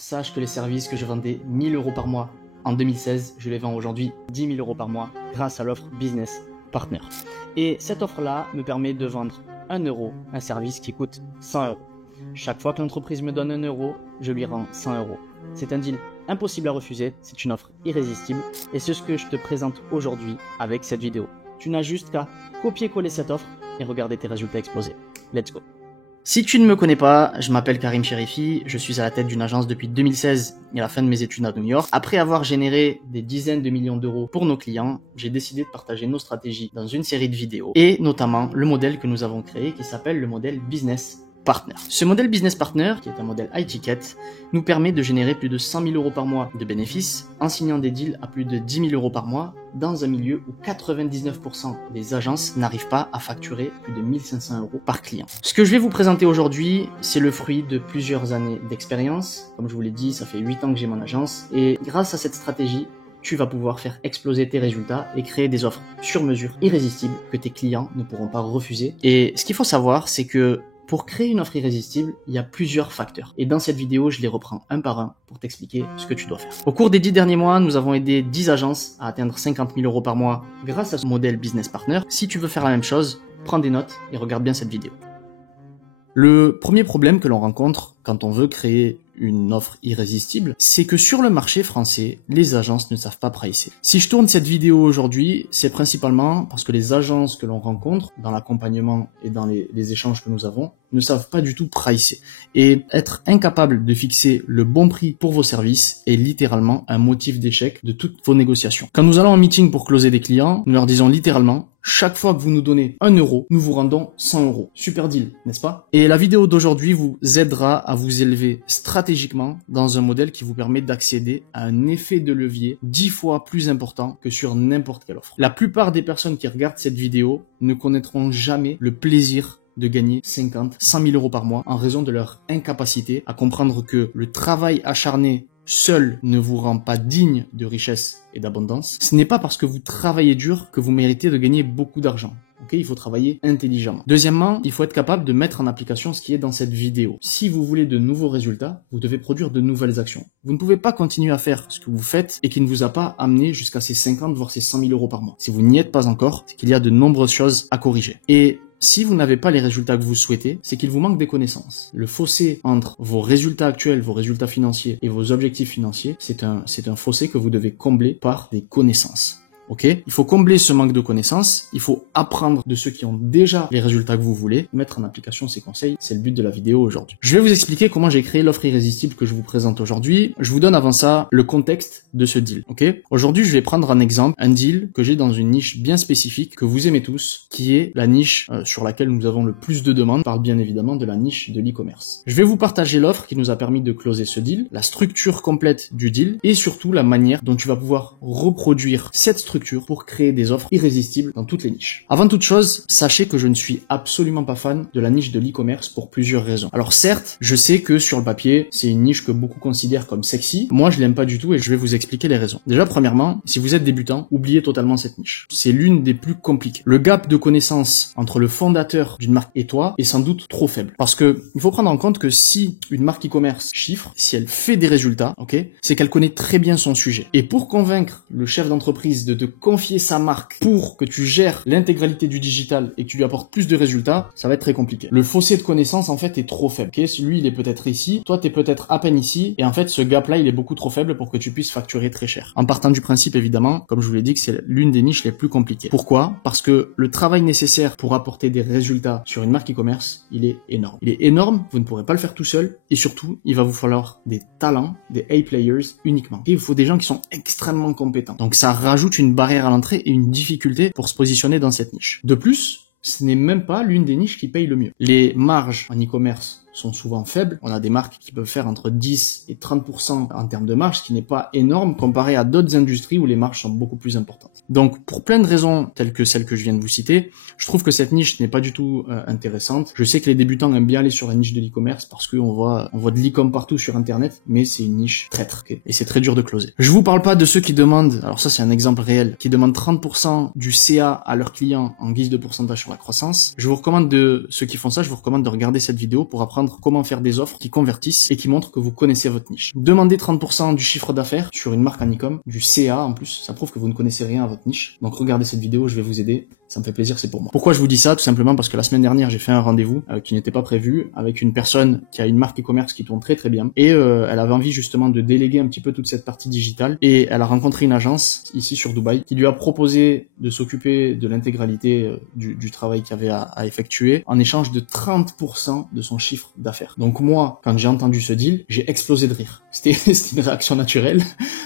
Sache que les services que je vendais 1000 € par mois en 2016, je les vends aujourd'hui 10 000 € par mois grâce à l'offre Business Partner. Et cette offre-là me permet de vendre 1 euro, un service qui coûte 100 €. Chaque fois que l'entreprise me donne 1 euro, je lui rends 100 €. C'est un deal impossible à refuser, c'est une offre irrésistible et c'est ce que je te présente aujourd'hui avec cette vidéo. Tu n'as juste qu'à copier-coller cette offre et regarder tes résultats exploser. Let's go! Si tu ne me connais pas, je m'appelle Karim Cherifi, je suis à la tête d'une agence depuis 2016 et à la fin de mes études à New York. Après avoir généré des dizaines de millions d'euros pour nos clients, j'ai décidé de partager nos stratégies dans une série de vidéos et notamment le modèle que nous avons créé qui s'appelle le modèle Business Partner. Ce modèle Business Partner, qui est un modèle high ticket, nous permet de générer plus de 100 000 € par mois de bénéfices en signant des deals à plus de 10 000 € par mois dans un milieu où 99% des agences n'arrivent pas à facturer plus de 1 500 € par client. Ce que je vais vous présenter aujourd'hui, c'est le fruit de plusieurs années d'expérience. Comme je vous l'ai dit, ça fait 8 ans que j'ai mon agence et grâce à cette stratégie, tu vas pouvoir faire exploser tes résultats et créer des offres sur mesure irrésistibles que tes clients ne pourront pas refuser. Et ce qu'il faut savoir, c'est que pour créer une offre irrésistible, il y a plusieurs facteurs. Et dans cette vidéo, je les reprends un par un pour t'expliquer ce que tu dois faire. Au cours des 10 derniers mois, nous avons aidé 10 agences à atteindre 50 000 € par mois grâce à ce modèle Business Partner. Si tu veux faire la même chose, prends des notes et regarde bien cette vidéo. Le premier problème que l'on rencontre quand on veut créer une offre irrésistible, c'est que sur le marché français, les agences ne savent pas pricer. Si je tourne cette vidéo aujourd'hui, c'est principalement parce que les agences que l'on rencontre dans l'accompagnement et dans les échanges que nous avons ne savent pas du tout pricer. Et être incapable de fixer le bon prix pour vos services est littéralement un motif d'échec de toutes vos négociations. Quand nous allons en meeting pour closer des clients, nous leur disons littéralement: chaque fois que vous nous donnez 1 euro, nous vous rendons 100 €. Super deal, n'est-ce pas? Et la vidéo d'aujourd'hui vous aidera à vous élever stratégiquement dans un modèle qui vous permet d'accéder à un effet de levier 10 fois plus important que sur n'importe quelle offre. La plupart des personnes qui regardent cette vidéo ne connaîtront jamais le plaisir de gagner 50, 100 000 € par mois en raison de leur incapacité à comprendre que le travail acharné seul ne vous rend pas digne de richesse et d'abondance. Ce n'est pas parce que vous travaillez dur que vous méritez de gagner beaucoup d'argent. Okay, il faut travailler intelligemment. Deuxièmement, il faut être capable de mettre en application ce qui est dans cette vidéo. Si vous voulez de nouveaux résultats, vous devez produire de nouvelles actions. Vous ne pouvez pas continuer à faire ce que vous faites et qui ne vous a pas amené jusqu'à ces 50 voire ces 100 000 € par mois. Si vous n'y êtes pas encore, c'est qu'il y a de nombreuses choses à corriger. Et si vous n'avez pas les résultats que vous souhaitez, c'est qu'il vous manque des connaissances. Le fossé entre vos résultats actuels, vos résultats financiers et vos objectifs financiers, c'est un fossé que vous devez combler par des connaissances. Ok, il faut combler ce manque de connaissances, il faut apprendre de ceux qui ont déjà les résultats que vous voulez, mettre en application ces conseils, c'est le but de la vidéo aujourd'hui. Je vais vous expliquer comment j'ai créé l'offre irrésistible que je vous présente aujourd'hui. Je vous donne avant ça le contexte de ce deal. Ok, aujourd'hui je vais prendre un exemple, un deal que j'ai dans une niche bien spécifique que vous aimez tous, qui est la niche sur laquelle nous avons le plus de demandes. Je parle bien évidemment de la niche de l'e-commerce. Je vais vous partager l'offre qui nous a permis de closer ce deal, la structure complète du deal et surtout la manière dont tu vas pouvoir reproduire cette structure pour créer des offres irrésistibles dans toutes les niches. Avant toute chose, sachez que je ne suis absolument pas fan de la niche de l'e-commerce pour plusieurs raisons. Alors certes, je sais que sur le papier, c'est une niche que beaucoup considèrent comme sexy. Moi, je l'aime pas du tout et je vais vous expliquer les raisons. Déjà, premièrement, si vous êtes débutant, oubliez totalement cette niche. C'est l'une des plus compliquées. Le gap de connaissances entre le fondateur d'une marque et toi est sans doute trop faible. Parce que il faut prendre en compte que si une marque e-commerce chiffre, si elle fait des résultats, ok, c'est qu'elle connaît très bien son sujet. Et pour convaincre le chef d'entreprise de te confier sa marque pour que tu gères l'intégralité du digital et que tu lui apportes plus de résultats, ça va être très compliqué. Le fossé de connaissances en fait est trop faible. Okay, lui il est peut-être ici, toi t'es peut-être à peine ici, et en fait ce gap là il est beaucoup trop faible pour que tu puisses facturer très cher. En partant du principe évidemment, comme je vous l'ai dit, que c'est l'une des niches les plus compliquées. Pourquoi? Parce que le travail nécessaire pour apporter des résultats sur une marque e-commerce, il est énorme. Il est énorme, vous ne pourrez pas le faire tout seul, et surtout il va vous falloir des talents, des A-players uniquement. Okay, il faut des gens qui sont extrêmement compétents. Donc ça rajoute une barrière à l'entrée et une difficulté pour se positionner dans cette niche. De plus, ce n'est même pas l'une des niches qui paye le mieux. Les marges en e-commerce sont souvent faibles. On a des marques qui peuvent faire entre 10 et 30% en termes de marge, ce qui n'est pas énorme comparé à d'autres industries où les marges sont beaucoup plus importantes. Donc, pour plein de raisons telles que celles que je viens de vous citer, je trouve que cette niche n'est pas du tout intéressante. Je sais que les débutants aiment bien aller sur la niche de l'e-commerce parce qu'on voit de l'e-com partout sur Internet, mais c'est une niche traître, okay, et c'est très dur de closer. Je vous parle pas de ceux qui demandent, alors ça c'est un exemple réel, qui demandent 30% du CA à leurs clients en guise de pourcentage sur la croissance. Je vous recommande de ceux qui font ça, je vous recommande de regarder cette vidéo pour apprendre apprendre comment faire des offres qui convertissent et qui montrent que vous connaissez votre niche. Demandez 30% du chiffre d'affaires sur une marque en e-com, du CA en plus, ça prouve que vous ne connaissez rien à votre niche. Donc regardez cette vidéo, je vais vous aider. Ça me fait plaisir, c'est pour moi. Pourquoi je vous dis ça? Tout simplement parce que la semaine dernière, j'ai fait un rendez-vous qui n'était pas prévu avec une personne qui a une marque e-commerce qui tourne très très bien et elle avait envie justement de déléguer un petit peu toute cette partie digitale et elle a rencontré une agence ici sur Dubaï qui lui a proposé de s'occuper de l'intégralité du travail qu'il y avait à effectuer en échange de 30% de son chiffre d'affaires. Donc moi, quand j'ai entendu ce deal, j'ai explosé de rire. C'était une réaction naturelle,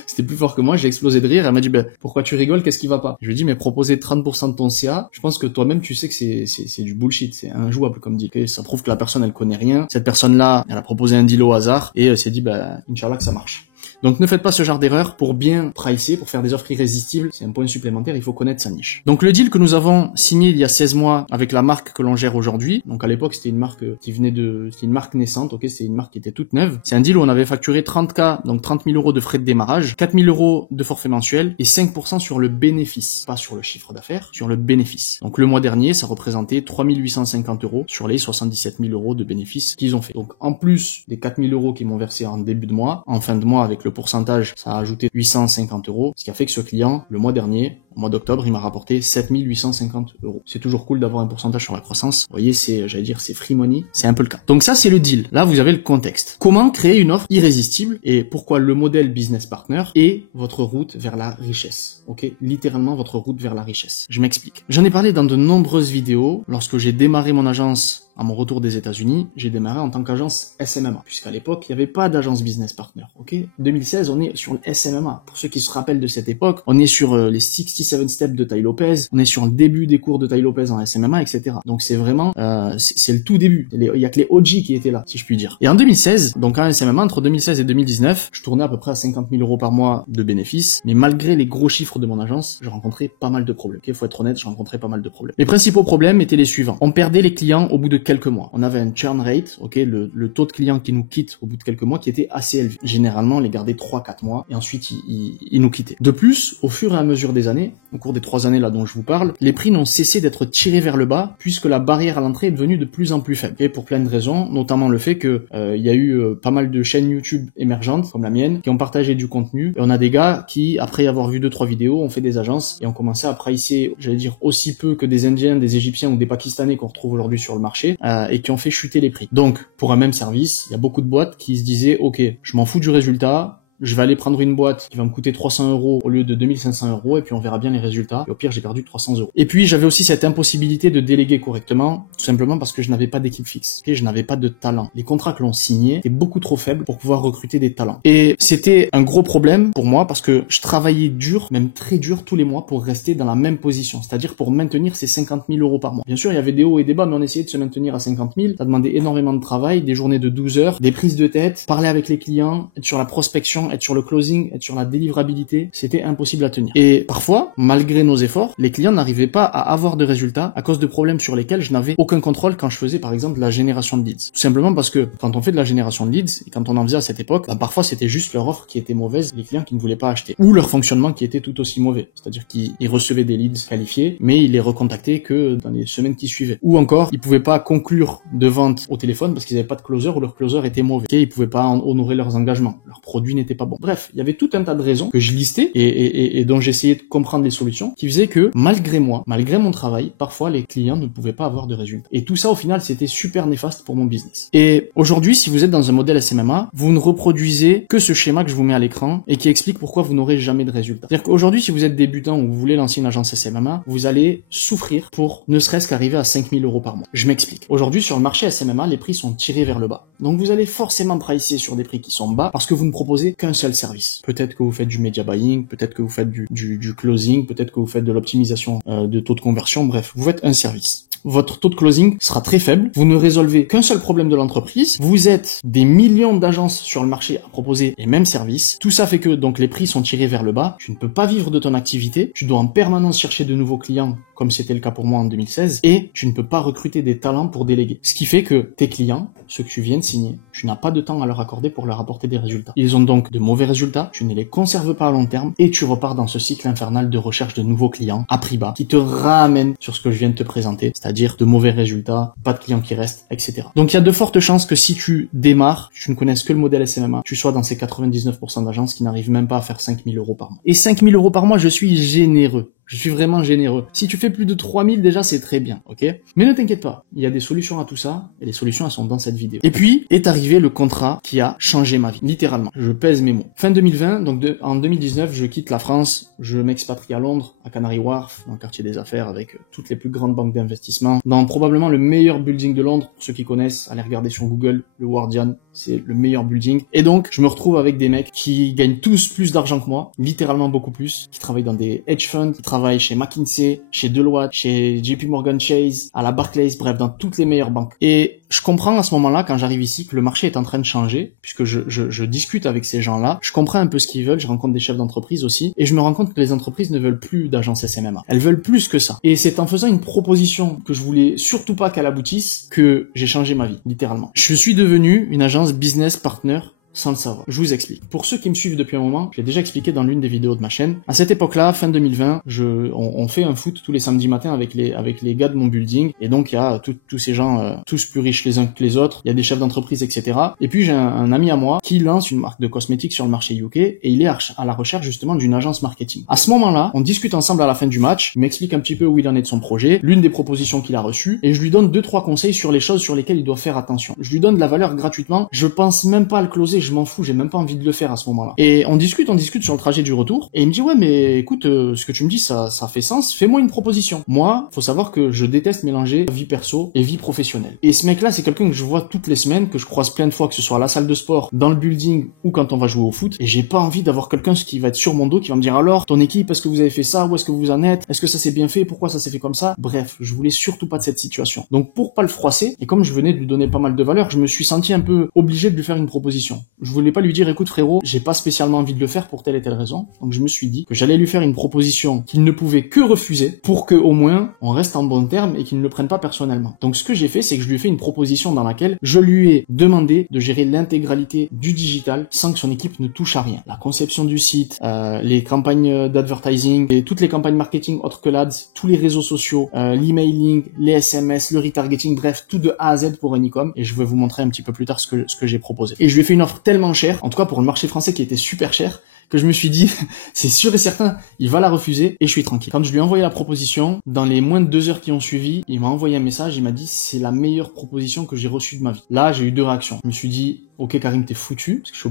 c'était plus fort que moi, j'ai explosé de rire. Elle m'a dit pourquoi tu rigoles, qu'est-ce qui va pas? Je lui ai dit mais proposer 30% de ton CA, je pense que toi-même tu sais que c'est du bullshit, c'est injouable comme deal. Okay, ça prouve que la personne elle connaît rien. Cette personne-là, elle a proposé un deal au hasard et elle s'est dit Inch'Allah que ça marche. Donc ne faites pas ce genre d'erreur pour bien pricer, pour faire des offres irrésistibles. C'est un point supplémentaire, il faut connaître sa niche. Donc le deal que nous avons signé il y a 16 mois avec la marque que l'on gère aujourd'hui, donc à l'époque c'était une marque qui venait c'était une marque naissante, ok, c'était une marque qui était toute neuve. C'est un deal où on avait facturé 30K, donc 30 000 euros de frais de démarrage, 4 000 euros de forfait mensuel et 5% sur le bénéfice, pas sur le chiffre d'affaires, sur le bénéfice. Donc le mois dernier, ça représentait 3 850 euros sur les 77 000 euros de bénéfices qu'ils ont fait. Donc en plus des 4 000 euros qu'ils m'ont versé en début de mois, en fin de mois avec le pourcentage, ça a ajouté 850 euros, ce qui a fait que ce client, le mois dernier, au mois d'octobre, il m'a rapporté 7 850 euros. C'est toujours cool d'avoir un pourcentage sur la croissance. Vous voyez, c'est free money. C'est un peu le cas. Donc ça, c'est le deal. Là, vous avez le contexte. Comment créer une offre irrésistible et pourquoi le modèle business partner est votre route vers la richesse. Ok? Littéralement, votre route vers la richesse. Je m'explique. J'en ai parlé dans de nombreuses vidéos. Lorsque j'ai démarré mon agence à mon retour des États-Unis, j'ai démarré en tant qu'agence SMMA, puisqu'à l'époque, il n'y avait pas d'agence business partner, ok? 2016, on est sur le SMMA. Pour ceux qui se rappellent de cette époque, on est sur les 67 steps de Tai Lopez, on est sur le début des cours de Tai Lopez en SMMA, etc. Donc c'est vraiment, c'est le tout début. Il y a que les OG qui étaient là, si je puis dire. Et en 2016, donc en SMMA, entre 2016 et 2019, je tournais à peu près à 50 000 euros par mois de bénéfices, mais malgré les gros chiffres de mon agence, je rencontrais pas mal de problèmes. Ok, faut être honnête, je rencontrais pas mal de problèmes. Les principaux problèmes étaient les suivants. On perdait les clients au bout de quelques mois. On avait un churn rate, ok, le taux de clients qui nous quittent au bout de quelques mois qui était assez élevé. Généralement, on les gardait 3-4 mois et ensuite ils nous quittaient. De plus, au fur et à mesure des années, au cours des 3 années là dont je vous parle, les prix n'ont cessé d'être tirés vers le bas puisque la barrière à l'entrée est devenue de plus en plus faible. Et pour plein de raisons, notamment le fait que il y a eu pas mal de chaînes YouTube émergentes comme la mienne qui ont partagé du contenu. Et on a des gars qui, après avoir vu 2-3 vidéos, ont fait des agences et ont commencé à pricer, j'allais dire aussi peu que des Indiens, des Égyptiens ou des Pakistanais qu'on retrouve aujourd'hui sur le marché et qui ont fait chuter les prix. Donc, pour un même service, il y a beaucoup de boîtes qui se disaient, ok, je m'en fous du résultat, je vais aller prendre une boîte qui va me coûter 300 euros au lieu de 2500 euros et puis on verra bien les résultats. Et au pire, j'ai perdu 300 euros. Et puis, j'avais aussi cette impossibilité de déléguer correctement, tout simplement parce que je n'avais pas d'équipe fixe. Okay, je n'avais pas de talent. Les contrats que l'on signait étaient beaucoup trop faibles pour pouvoir recruter des talents. Et c'était un gros problème pour moi parce que je travaillais dur, même très dur tous les mois pour rester dans la même position. C'est-à-dire pour maintenir ces 50 000 euros par mois. Bien sûr, il y avait des hauts et des bas, mais on essayait de se maintenir à 50 000. Ça demandait énormément de travail, des journées de 12 heures, des prises de tête, parler avec les clients, être sur la prospection, être sur le closing, être sur la délivrabilité, c'était impossible à tenir. Et parfois, malgré nos efforts, les clients n'arrivaient pas à avoir de résultats à cause de problèmes sur lesquels je n'avais aucun contrôle quand je faisais par exemple la génération de leads. Tout simplement parce que quand on fait de la génération de leads, et quand on en faisait à cette époque, parfois c'était juste leur offre qui était mauvaise, les clients qui ne voulaient pas acheter, ou leur fonctionnement qui était tout aussi mauvais. C'est-à-dire qu'ils recevaient des leads qualifiés, mais ils les recontactaient que dans les semaines qui suivaient. Ou encore, ils pouvaient pas conclure de vente au téléphone parce qu'ils n'avaient pas de closer ou leur closer était mauvais. Ils pouvaient pas honorer leurs engagements. Leur produit n'était pas bon. Bref, il y avait tout un tas de raisons que je listais et dont j'essayais de comprendre les solutions qui faisaient que malgré moi, malgré mon travail, parfois les clients ne pouvaient pas avoir de résultats. Et tout ça au final c'était super néfaste pour mon business. Et aujourd'hui, si vous êtes dans un modèle SMMA, vous ne reproduisez que ce schéma que je vous mets à l'écran et qui explique pourquoi vous n'aurez jamais de résultats. C'est-à-dire qu'aujourd'hui, si vous êtes débutant ou vous voulez lancer une agence SMMA, vous allez souffrir pour ne serait-ce qu'arriver à 5 000 euros par mois. Je m'explique. Aujourd'hui, sur le marché SMMA, les prix sont tirés vers le bas. Donc vous allez forcément pricer sur des prix qui sont bas parce que vous ne proposez qu'un seul service. Peut-être que vous faites du media buying, peut-être que vous faites du closing, peut-être que vous faites de l'optimisation de taux de conversion, bref, vous faites un service. Votre taux de closing sera très faible, vous ne résolvez qu'un seul problème de l'entreprise, vous êtes des millions d'agences sur le marché à proposer les mêmes services, tout ça fait que donc les prix sont tirés vers le bas, tu ne peux pas vivre de ton activité, tu dois en permanence chercher de nouveaux clients, comme c'était le cas pour moi en 2016, et tu ne peux pas recruter des talents pour déléguer. Ce qui fait que tes clients, ceux que tu viens de signer, tu n'as pas de temps à leur accorder pour leur apporter des résultats. Ils ont donc de mauvais résultats, tu ne les conserves pas à long terme, et tu repars dans ce cycle infernal de recherche de nouveaux clients à prix bas, qui te ramène sur ce que je viens de te présenter, c'est-à-dire c'est-à-dire de mauvais résultats, pas de clients qui restent, etc. Donc il y a de fortes chances que si tu démarres, tu ne connaisses que le modèle SMMA, tu sois dans ces 99% d'agences qui n'arrivent même pas à faire 5 000 € par mois. Et 5 000 € par mois, je suis généreux. Je suis vraiment généreux. Si tu fais plus de 3 000, déjà, c'est très bien, ok? Mais ne t'inquiète pas, il y a des solutions à tout ça, et les solutions, elles sont dans cette vidéo. Et puis, est arrivé le contrat qui a changé ma vie, littéralement. Je pèse mes mots. Fin 2020, donc en 2019, je quitte la France, je m'expatrie à Londres, à Canary Wharf, dans le quartier des affaires, avec toutes les plus grandes banques d'investissement, dans probablement le meilleur building de Londres, pour ceux qui connaissent, allez regarder sur Google, le Wardian, c'est le meilleur building. Et donc, je me retrouve avec des mecs qui gagnent tous plus d'argent que moi, littéralement beaucoup plus, qui travaillent dans des hedge funds, qui travaillent chez McKinsey, chez Deloitte, chez JP Morgan Chase, à la Barclays, bref, dans toutes les meilleures banques. Et je comprends à ce moment-là, quand j'arrive ici, que le marché est en train de changer, puisque je discute avec ces gens-là, je comprends un peu ce qu'ils veulent, je rencontre des chefs d'entreprise aussi, et je me rends compte que les entreprises ne veulent plus d'agences SMMA. Elles veulent plus que ça. Et c'est en faisant une proposition que je voulais surtout pas qu'elle aboutisse que j'ai changé ma vie, littéralement. Je suis devenu une agence business partner sans le savoir. Je vous explique. Pour ceux qui me suivent depuis un moment, je l'ai déjà expliqué dans l'une des vidéos de ma chaîne. À cette époque-là, fin 2020, on fait un foot tous les samedis matins avec les gars de mon building. Et donc, il y a tous ces gens, tous plus riches les uns que les autres. Il y a des chefs d'entreprise, etc. Et puis, j'ai un ami à moi qui lance une marque de cosmétiques sur le marché UK et il est à la recherche justement d'une agence marketing. À ce moment-là, on discute ensemble à la fin du match. Il m'explique un petit peu où il en est de son projet, l'une des propositions qu'il a reçues et je lui donne 2-3 conseils sur les choses sur lesquelles il doit faire attention. Je lui donne de la valeur gratuitement. Je pense même pas à le closer. Je m'en fous, j'ai même pas envie de le faire à ce moment-là. Et on discute sur le trajet du retour, et il me dit ouais mais écoute, ce que tu me dis ça fait sens, fais-moi une proposition. Moi, faut savoir que je déteste mélanger vie perso et vie professionnelle. Et ce mec-là, c'est quelqu'un que je vois toutes les semaines, que je croise plein de fois, que ce soit à la salle de sport, dans le building ou quand on va jouer au foot, et j'ai pas envie d'avoir quelqu'un qui va être sur mon dos, qui va me dire alors, ton équipe, est-ce que vous avez fait ça, où est-ce que vous en êtes, est-ce que ça s'est bien fait, pourquoi ça s'est fait comme ça. Bref, je voulais surtout pas de cette situation. Donc pour pas le froisser, et comme je venais de lui donner pas mal de valeur, je me suis senti un peu obligé de lui faire une proposition. Je voulais pas lui dire écoute frérot, j'ai pas spécialement envie de le faire pour telle et telle raison. Donc je me suis dit que j'allais lui faire une proposition qu'il ne pouvait que refuser pour que au moins on reste en bon terme et qu'il ne le prenne pas personnellement. Donc ce que j'ai fait, c'est que je lui ai fait une proposition dans laquelle je lui ai demandé de gérer l'intégralité du digital sans que son équipe ne touche à rien. La conception du site, les campagnes d'advertising, et toutes les campagnes marketing autres que l'ADS, tous les réseaux sociaux, l'emailing, les SMS, le retargeting, bref, tout de A à Z pour un e-com. Et je vais vous montrer un petit peu plus tard ce que j'ai proposé. Et je lui ai fait une offre tellement chère, en tout cas pour le marché français qui était super cher, que je me suis dit, c'est sûr et certain, il va la refuser et je suis tranquille. Quand je lui ai envoyé la proposition, dans les moins de 2 heures qui ont suivi, il m'a envoyé un message, il m'a dit, c'est la meilleure proposition que j'ai reçue de ma vie. Là, j'ai eu 2 réactions. Je me suis dit, ok Karim, t'es foutu, parce que je suis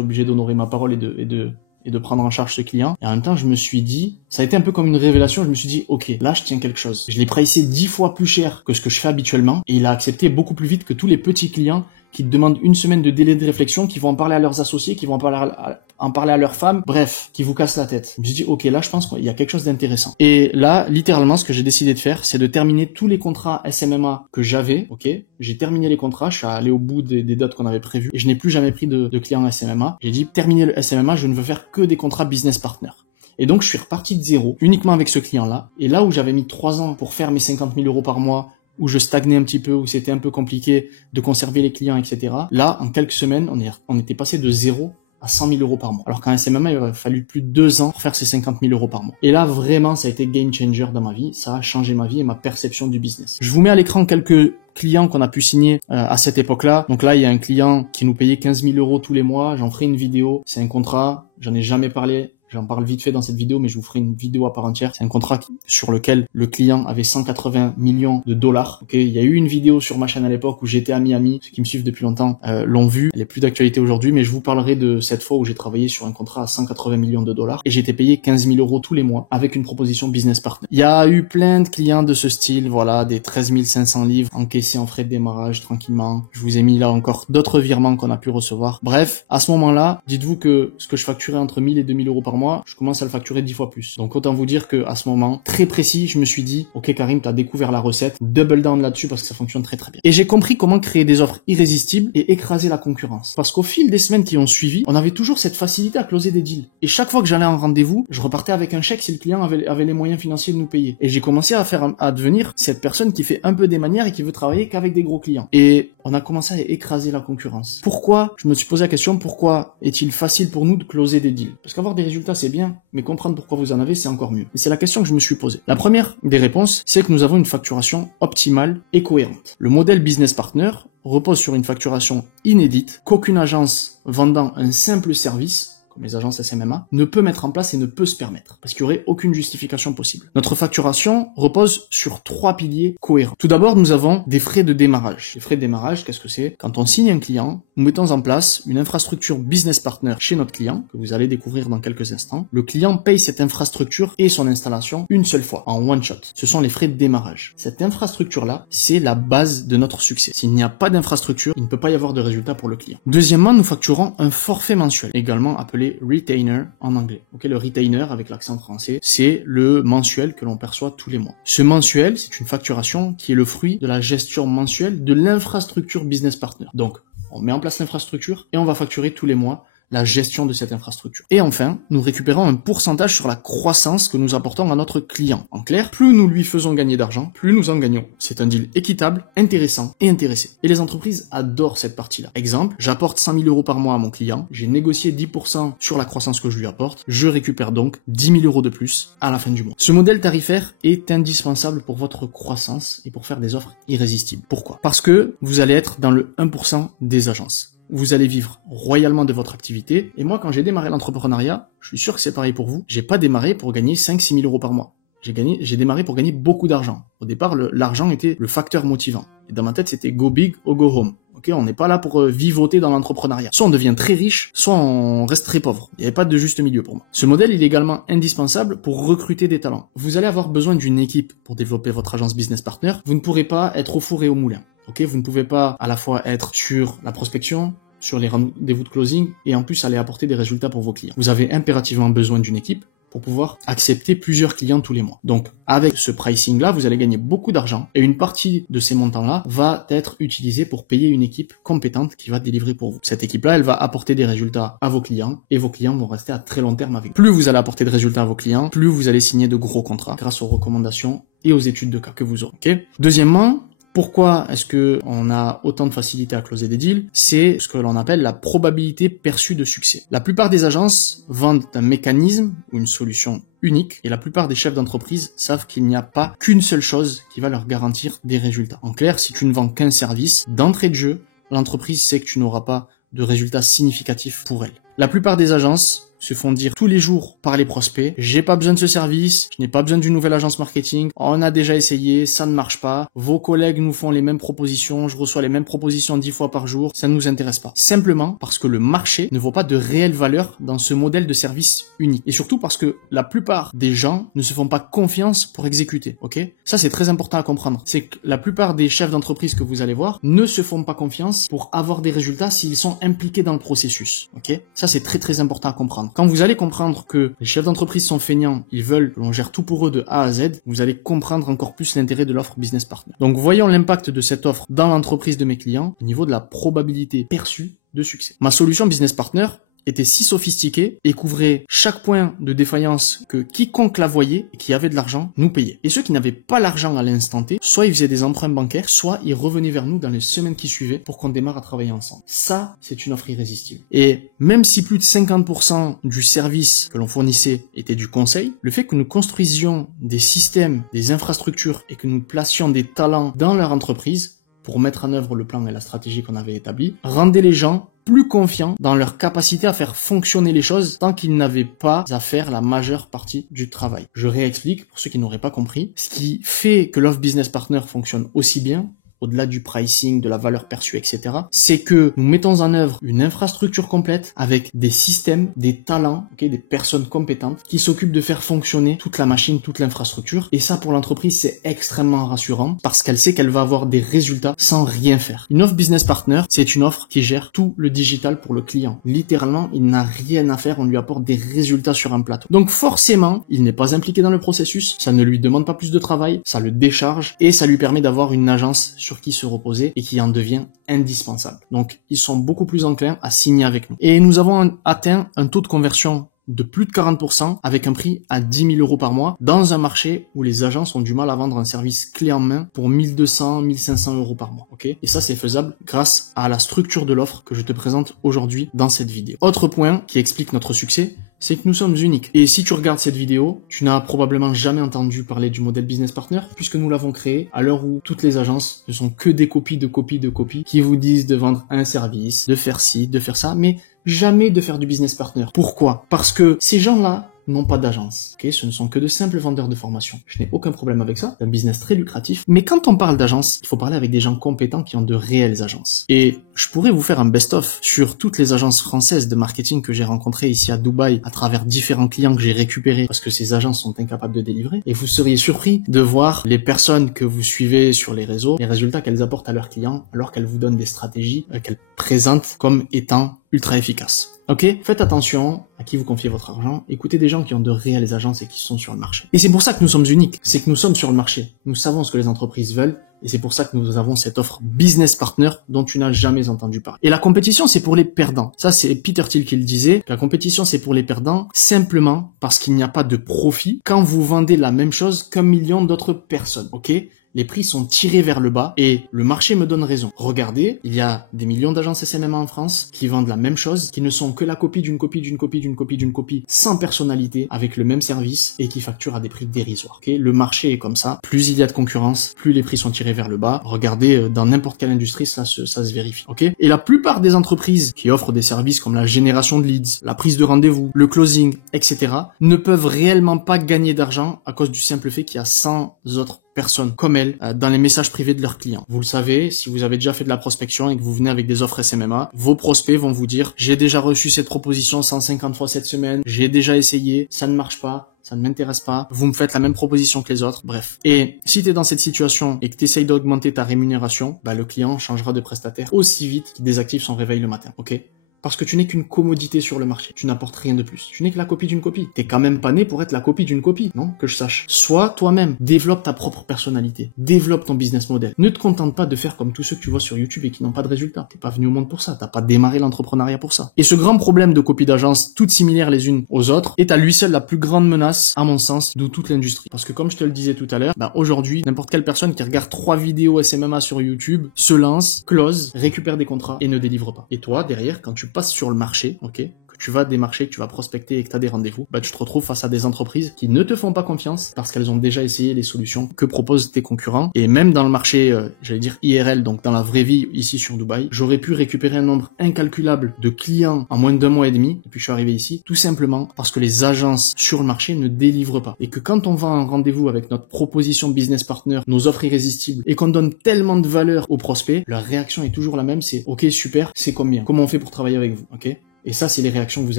obligé d'honorer ma parole et de prendre en charge ce client. Et en même temps, je me suis dit, ça a été un peu comme une révélation, je me suis dit, ok, là, je tiens quelque chose. Je l'ai pricé 10 fois plus cher que ce que je fais habituellement, et il a accepté beaucoup plus vite que tous les petits clients qui te demandent une semaine de délai de réflexion, qui vont en parler à leurs associés, qui vont en parler à leurs femmes, bref, qui vous cassent la tête. Je me suis dit, ok, là, je pense qu'il y a quelque chose d'intéressant. Et là, littéralement, ce que j'ai décidé de faire, c'est de terminer tous les contrats SMMA que j'avais, ok? J'ai terminé les contrats, je suis allé au bout des dates qu'on avait prévues, et je n'ai plus jamais pris de clients SMMA. J'ai dit, terminer le SMMA, je ne veux faire que des contrats business partner. Et donc, je suis reparti de zéro, uniquement avec ce client-là. Et là où j'avais mis 3 ans pour faire mes 50 000 € par mois, où je stagnais un petit peu, où c'était un peu compliqué de conserver les clients, etc. Là, en quelques semaines, on était passé de 0 à 100 000 € par mois. Alors qu'en SMMA, il aurait fallu plus de 2 ans pour faire ces 50 000 € par mois. Et là, vraiment, ça a été game changer dans ma vie. Ça a changé ma vie et ma perception du business. Je vous mets à l'écran quelques clients qu'on a pu signer à cette époque-là. Donc là, il y a un client qui nous payait 15 000 € tous les mois. J'en ferai une vidéo. C'est un contrat. J'en ai jamais parlé. J'en parle vite fait dans cette vidéo, mais je vous ferai une vidéo à part entière. C'est un contrat sur lequel le client avait 180 millions de dollars. Ok, il y a eu une vidéo sur ma chaîne à l'époque où j'étais à Miami. Ceux qui me suivent depuis longtemps l'ont vue. Elle est plus d'actualité aujourd'hui, mais je vous parlerai de cette fois où j'ai travaillé sur un contrat à 180 millions de dollars et j'étais payé 15 000 € tous les mois avec une proposition business partner. Il y a eu plein de clients de ce style, voilà, des 13 500 livres encaissés en frais de démarrage tranquillement. Je vous ai mis là encore d'autres virements qu'on a pu recevoir. Bref, à ce moment-là, dites-vous que ce que je facturais entre 1000 et 2000 € par mois, je commence à le facturer 10 fois plus. Donc autant vous dire que à ce moment très précis, je me suis dit, ok Karim, t'as découvert la recette, double down là-dessus parce que ça fonctionne très très bien. Et j'ai compris comment créer des offres irrésistibles et écraser la concurrence. Parce qu'au fil des semaines qui ont suivi, on avait toujours cette facilité à closer des deals. Et chaque fois que j'allais en rendez-vous, je repartais avec un chèque si le client avait les moyens financiers de nous payer. Et j'ai commencé à devenir cette personne qui fait un peu des manières et qui veut travailler qu'avec des gros clients. Et on a commencé à écraser la concurrence. Pourquoi? Je me suis posé la question, pourquoi est-il facile pour nous de closer des deals? Parce qu'avoir des résultats, c'est bien, mais comprendre pourquoi vous en avez, c'est encore mieux. Et c'est la question que je me suis posée. La première des réponses, c'est que nous avons une facturation optimale et cohérente. Le modèle Business Partner repose sur une facturation inédite qu'aucune agence vendant un simple service, comme les agences SMMA, ne peut mettre en place et ne peut se permettre, parce qu'il n'y aurait aucune justification possible. Notre facturation repose sur 3 piliers cohérents. Tout d'abord, nous avons des frais de démarrage. Les frais de démarrage, qu'est-ce que c'est? Quand on signe un client, nous mettons en place une infrastructure business partner chez notre client, que vous allez découvrir dans quelques instants. Le client paye cette infrastructure et son installation une seule fois, en one shot. Ce sont les frais de démarrage. Cette infrastructure-là, c'est la base de notre succès. S'il n'y a pas d'infrastructure, il ne peut pas y avoir de résultat pour le client. Deuxièmement, nous facturons un forfait mensuel, également appelé retainer en anglais. Ok, le retainer avec l'accent français, c'est le mensuel que l'on perçoit tous les mois. Ce mensuel, c'est une facturation qui est le fruit de la gestion mensuelle de l'infrastructure business partner. Donc, on met en place l'infrastructure et on va facturer tous les mois la gestion de cette infrastructure. Et enfin, nous récupérons un pourcentage sur la croissance que nous apportons à notre client. En clair, plus nous lui faisons gagner d'argent, plus nous en gagnons. C'est un deal équitable, intéressant et intéressé. Et les entreprises adorent cette partie-là. Exemple, j'apporte 100 000 euros par mois à mon client, j'ai négocié 10% sur la croissance que je lui apporte, je récupère donc 10 000 euros de plus à la fin du mois. Ce modèle tarifaire est indispensable pour votre croissance et pour faire des offres irrésistibles. Pourquoi? Parce que vous allez être dans le 1% des agences. Vous allez vivre royalement de votre activité. Et moi, quand j'ai démarré l'entrepreneuriat, je suis sûr que c'est pareil pour vous, j'ai pas démarré pour gagner 5-6 000 euros par mois. J'ai démarré pour gagner beaucoup d'argent. Au départ, l'argent était le facteur motivant. Et dans ma tête, c'était go big or go home. Ok, on n'est pas là pour vivoter dans l'entrepreneuriat. Soit on devient très riche, soit on reste très pauvre. Il n'y avait pas de juste milieu pour moi. Ce modèle, il est également indispensable pour recruter des talents. Vous allez avoir besoin d'une équipe pour développer votre agence business partner. Vous ne pourrez pas être au four et au moulin. Ok, vous ne pouvez pas à la fois être sur la prospection, sur les rendez-vous de closing et en plus aller apporter des résultats pour vos clients. Vous avez impérativement besoin d'une équipe pour pouvoir accepter plusieurs clients tous les mois. Donc, avec ce pricing-là, vous allez gagner beaucoup d'argent et une partie de ces montants-là va être utilisée pour payer une équipe compétente qui va délivrer pour vous. Cette équipe-là, elle va apporter des résultats à vos clients et vos clients vont rester à très long terme avec vous. Plus vous allez apporter de résultats à vos clients, plus vous allez signer de gros contrats grâce aux recommandations et aux études de cas que vous aurez. Okay. Deuxièmement, pourquoi est-ce que on a autant de facilité à closer des deals? C'est ce que l'on appelle la probabilité perçue de succès. La plupart des agences vendent un mécanisme ou une solution unique et la plupart des chefs d'entreprise savent qu'il n'y a pas qu'une seule chose qui va leur garantir des résultats. En clair, si tu ne vends qu'un service, d'entrée de jeu, l'entreprise sait que tu n'auras pas de résultats significatifs pour elle. La plupart des agences se font dire tous les jours par les prospects, j'ai pas besoin de ce service, je n'ai pas besoin d'une nouvelle agence marketing, on a déjà essayé, ça ne marche pas, vos collègues nous font les mêmes propositions, je reçois les mêmes propositions 10 fois par jour, ça ne nous intéresse pas. Simplement parce que le marché ne voit pas de réelle valeur dans ce modèle de service unique. Et surtout parce que la plupart des gens ne se font pas confiance pour exécuter, ok? Ça c'est très important à comprendre. C'est que la plupart des chefs d'entreprise que vous allez voir ne se font pas confiance pour avoir des résultats s'ils sont impliqués dans le processus, ok? Ça c'est très très important à comprendre. Quand vous allez comprendre que les chefs d'entreprise sont feignants, ils veulent que l'on gère tout pour eux de A à Z, vous allez comprendre encore plus l'intérêt de l'offre business partner. Donc voyons l'impact de cette offre dans l'entreprise de mes clients au niveau de la probabilité perçue de succès. Ma solution business partner était si sophistiqué et couvrait chaque point de défaillance que quiconque la voyait et qui avait de l'argent nous payait. Et ceux qui n'avaient pas l'argent à l'instant T, soit ils faisaient des emprunts bancaires, soit ils revenaient vers nous dans les semaines qui suivaient pour qu'on démarre à travailler ensemble. Ça, c'est une offre irrésistible. Et même si plus de 50% du service que l'on fournissait était du conseil, le fait que nous construisions des systèmes, des infrastructures et que nous placions des talents dans leur entreprise pour mettre en œuvre le plan et la stratégie qu'on avait établi, rendait les gens plus confiants dans leur capacité à faire fonctionner les choses tant qu'ils n'avaient pas à faire la majeure partie du travail. Je réexplique pour ceux qui n'auraient pas compris. Ce qui fait que l'offre business partner fonctionne aussi bien, au-delà du pricing, de la valeur perçue, etc., c'est que nous mettons en œuvre une infrastructure complète avec des systèmes, des talents, okay, des personnes compétentes qui s'occupent de faire fonctionner toute la machine, toute l'infrastructure. Et ça, pour l'entreprise, c'est extrêmement rassurant parce qu'elle sait qu'elle va avoir des résultats sans rien faire. Une offre business partner, c'est une offre qui gère tout le digital pour le client. Littéralement, il n'a rien à faire, on lui apporte des résultats sur un plateau. Donc forcément, il n'est pas impliqué dans le processus, ça ne lui demande pas plus de travail, ça le décharge et ça lui permet d'avoir une agence sur qui se reposer et qui en devient indispensable. Donc, ils sont beaucoup plus enclins à signer avec nous. Et nous avons atteint un taux de conversion de plus de 40% avec un prix à 10 000 euros par mois dans un marché où les agences ont du mal à vendre un service clé en main pour 1200, 1500 euros par mois. Ok? Et ça, c'est faisable grâce à la structure de l'offre que je te présente aujourd'hui dans cette vidéo. Autre point qui explique notre succès, c'est que nous sommes uniques. Et si tu regardes cette vidéo, tu n'as probablement jamais entendu parler du modèle Business Partner puisque nous l'avons créé à l'heure où toutes les agences ne sont que des copies de copies de copies qui vous disent de vendre un service, de faire ci, de faire ça, mais jamais de faire du Business Partner. Pourquoi? Parce que ces gens-là n'ont pas d'agence. Okay, ce ne sont que de simples vendeurs de formation. Je n'ai aucun problème avec ça. C'est un business très lucratif. Mais quand on parle d'agence, il faut parler avec des gens compétents qui ont de réelles agences. Et je pourrais vous faire un best-of sur toutes les agences françaises de marketing que j'ai rencontrées ici à Dubaï à travers différents clients que j'ai récupérés parce que ces agences sont incapables de délivrer. Et vous seriez surpris de voir les personnes que vous suivez sur les réseaux, les résultats qu'elles apportent à leurs clients alors qu'elles vous donnent des stratégies qu'elles présentent comme étant ultra efficaces. Ok? Faites attention à qui vous confiez votre argent. Écoutez des gens qui ont de réelles agences et qui sont sur le marché. Et c'est pour ça que nous sommes uniques. C'est que nous sommes sur le marché. Nous savons ce que les entreprises veulent. Et c'est pour ça que nous avons cette offre Business Partner dont tu n'as jamais entendu parler. Et la compétition, c'est pour les perdants. Ça, c'est Peter Thiel qui le disait. La compétition, c'est pour les perdants simplement parce qu'il n'y a pas de profit quand vous vendez la même chose qu'un million d'autres personnes. Ok? Les prix sont tirés vers le bas et le marché me donne raison. Regardez, il y a des millions d'agences SMMA en France qui vendent la même chose, qui ne sont que la copie d'une copie d'une copie d'une copie d'une copie sans personnalité avec le même service et qui facturent à des prix dérisoires. Okay, le marché est comme ça. Plus il y a de concurrence, plus les prix sont tirés vers le bas. Regardez, dans n'importe quelle industrie, ça se vérifie. Okay, et la plupart des entreprises qui offrent des services comme la génération de leads, la prise de rendez-vous, le closing, etc. ne peuvent réellement pas gagner d'argent à cause du simple fait qu'il y a 100 autres personnes comme elles dans les messages privés de leurs clients. Vous le savez, si vous avez déjà fait de la prospection et que vous venez avec des offres SMMA, vos prospects vont vous dire « J'ai déjà reçu cette proposition 150 fois cette semaine, j'ai déjà essayé, ça ne marche pas. » Ça ne m'intéresse pas, vous me faites la même proposition que les autres, bref. Et si tu es dans cette situation et que tu essayes d'augmenter ta rémunération, le client changera de prestataire aussi vite qu'il désactive son réveil le matin, ok? Parce que tu n'es qu'une commodité sur le marché. Tu n'apportes rien de plus. Tu n'es que la copie d'une copie. T'es quand même pas né pour être la copie d'une copie, non? Que je sache. Sois toi-même. Développe ta propre personnalité. Développe ton business model. Ne te contente pas de faire comme tous ceux que tu vois sur YouTube et qui n'ont pas de résultats. T'es pas venu au monde pour ça. T'as pas démarré l'entrepreneuriat pour ça. Et ce grand problème de copie d'agence, toutes similaires les unes aux autres, est à lui seul la plus grande menace, à mon sens, de toute l'industrie. Parce que comme je te le disais tout à l'heure, aujourd'hui, n'importe quelle personne qui regarde 3 vidéos SMMA sur YouTube se lance, close, récupère des contrats et ne délivre pas. Et toi, derrière, quand tu passes sur le marché, ok, que tu vas démarcher, que tu vas prospecter et que tu as des rendez-vous, tu te retrouves face à des entreprises qui ne te font pas confiance parce qu'elles ont déjà essayé les solutions que proposent tes concurrents. Et même dans le marché, j'allais dire IRL, donc dans la vraie vie ici sur Dubaï, j'aurais pu récupérer un nombre incalculable de clients en moins d'1 mois et demi depuis que je suis arrivé ici, tout simplement parce que les agences sur le marché ne délivrent pas. Et que quand on va en rendez-vous avec notre proposition business partner, nos offres irrésistibles, et qu'on donne tellement de valeur aux prospects, leur réaction est toujours la même, c'est « Ok, super, c'est combien? Comment on fait pour travailler avec vous ?» Ok ? Et ça, c'est les réactions que vous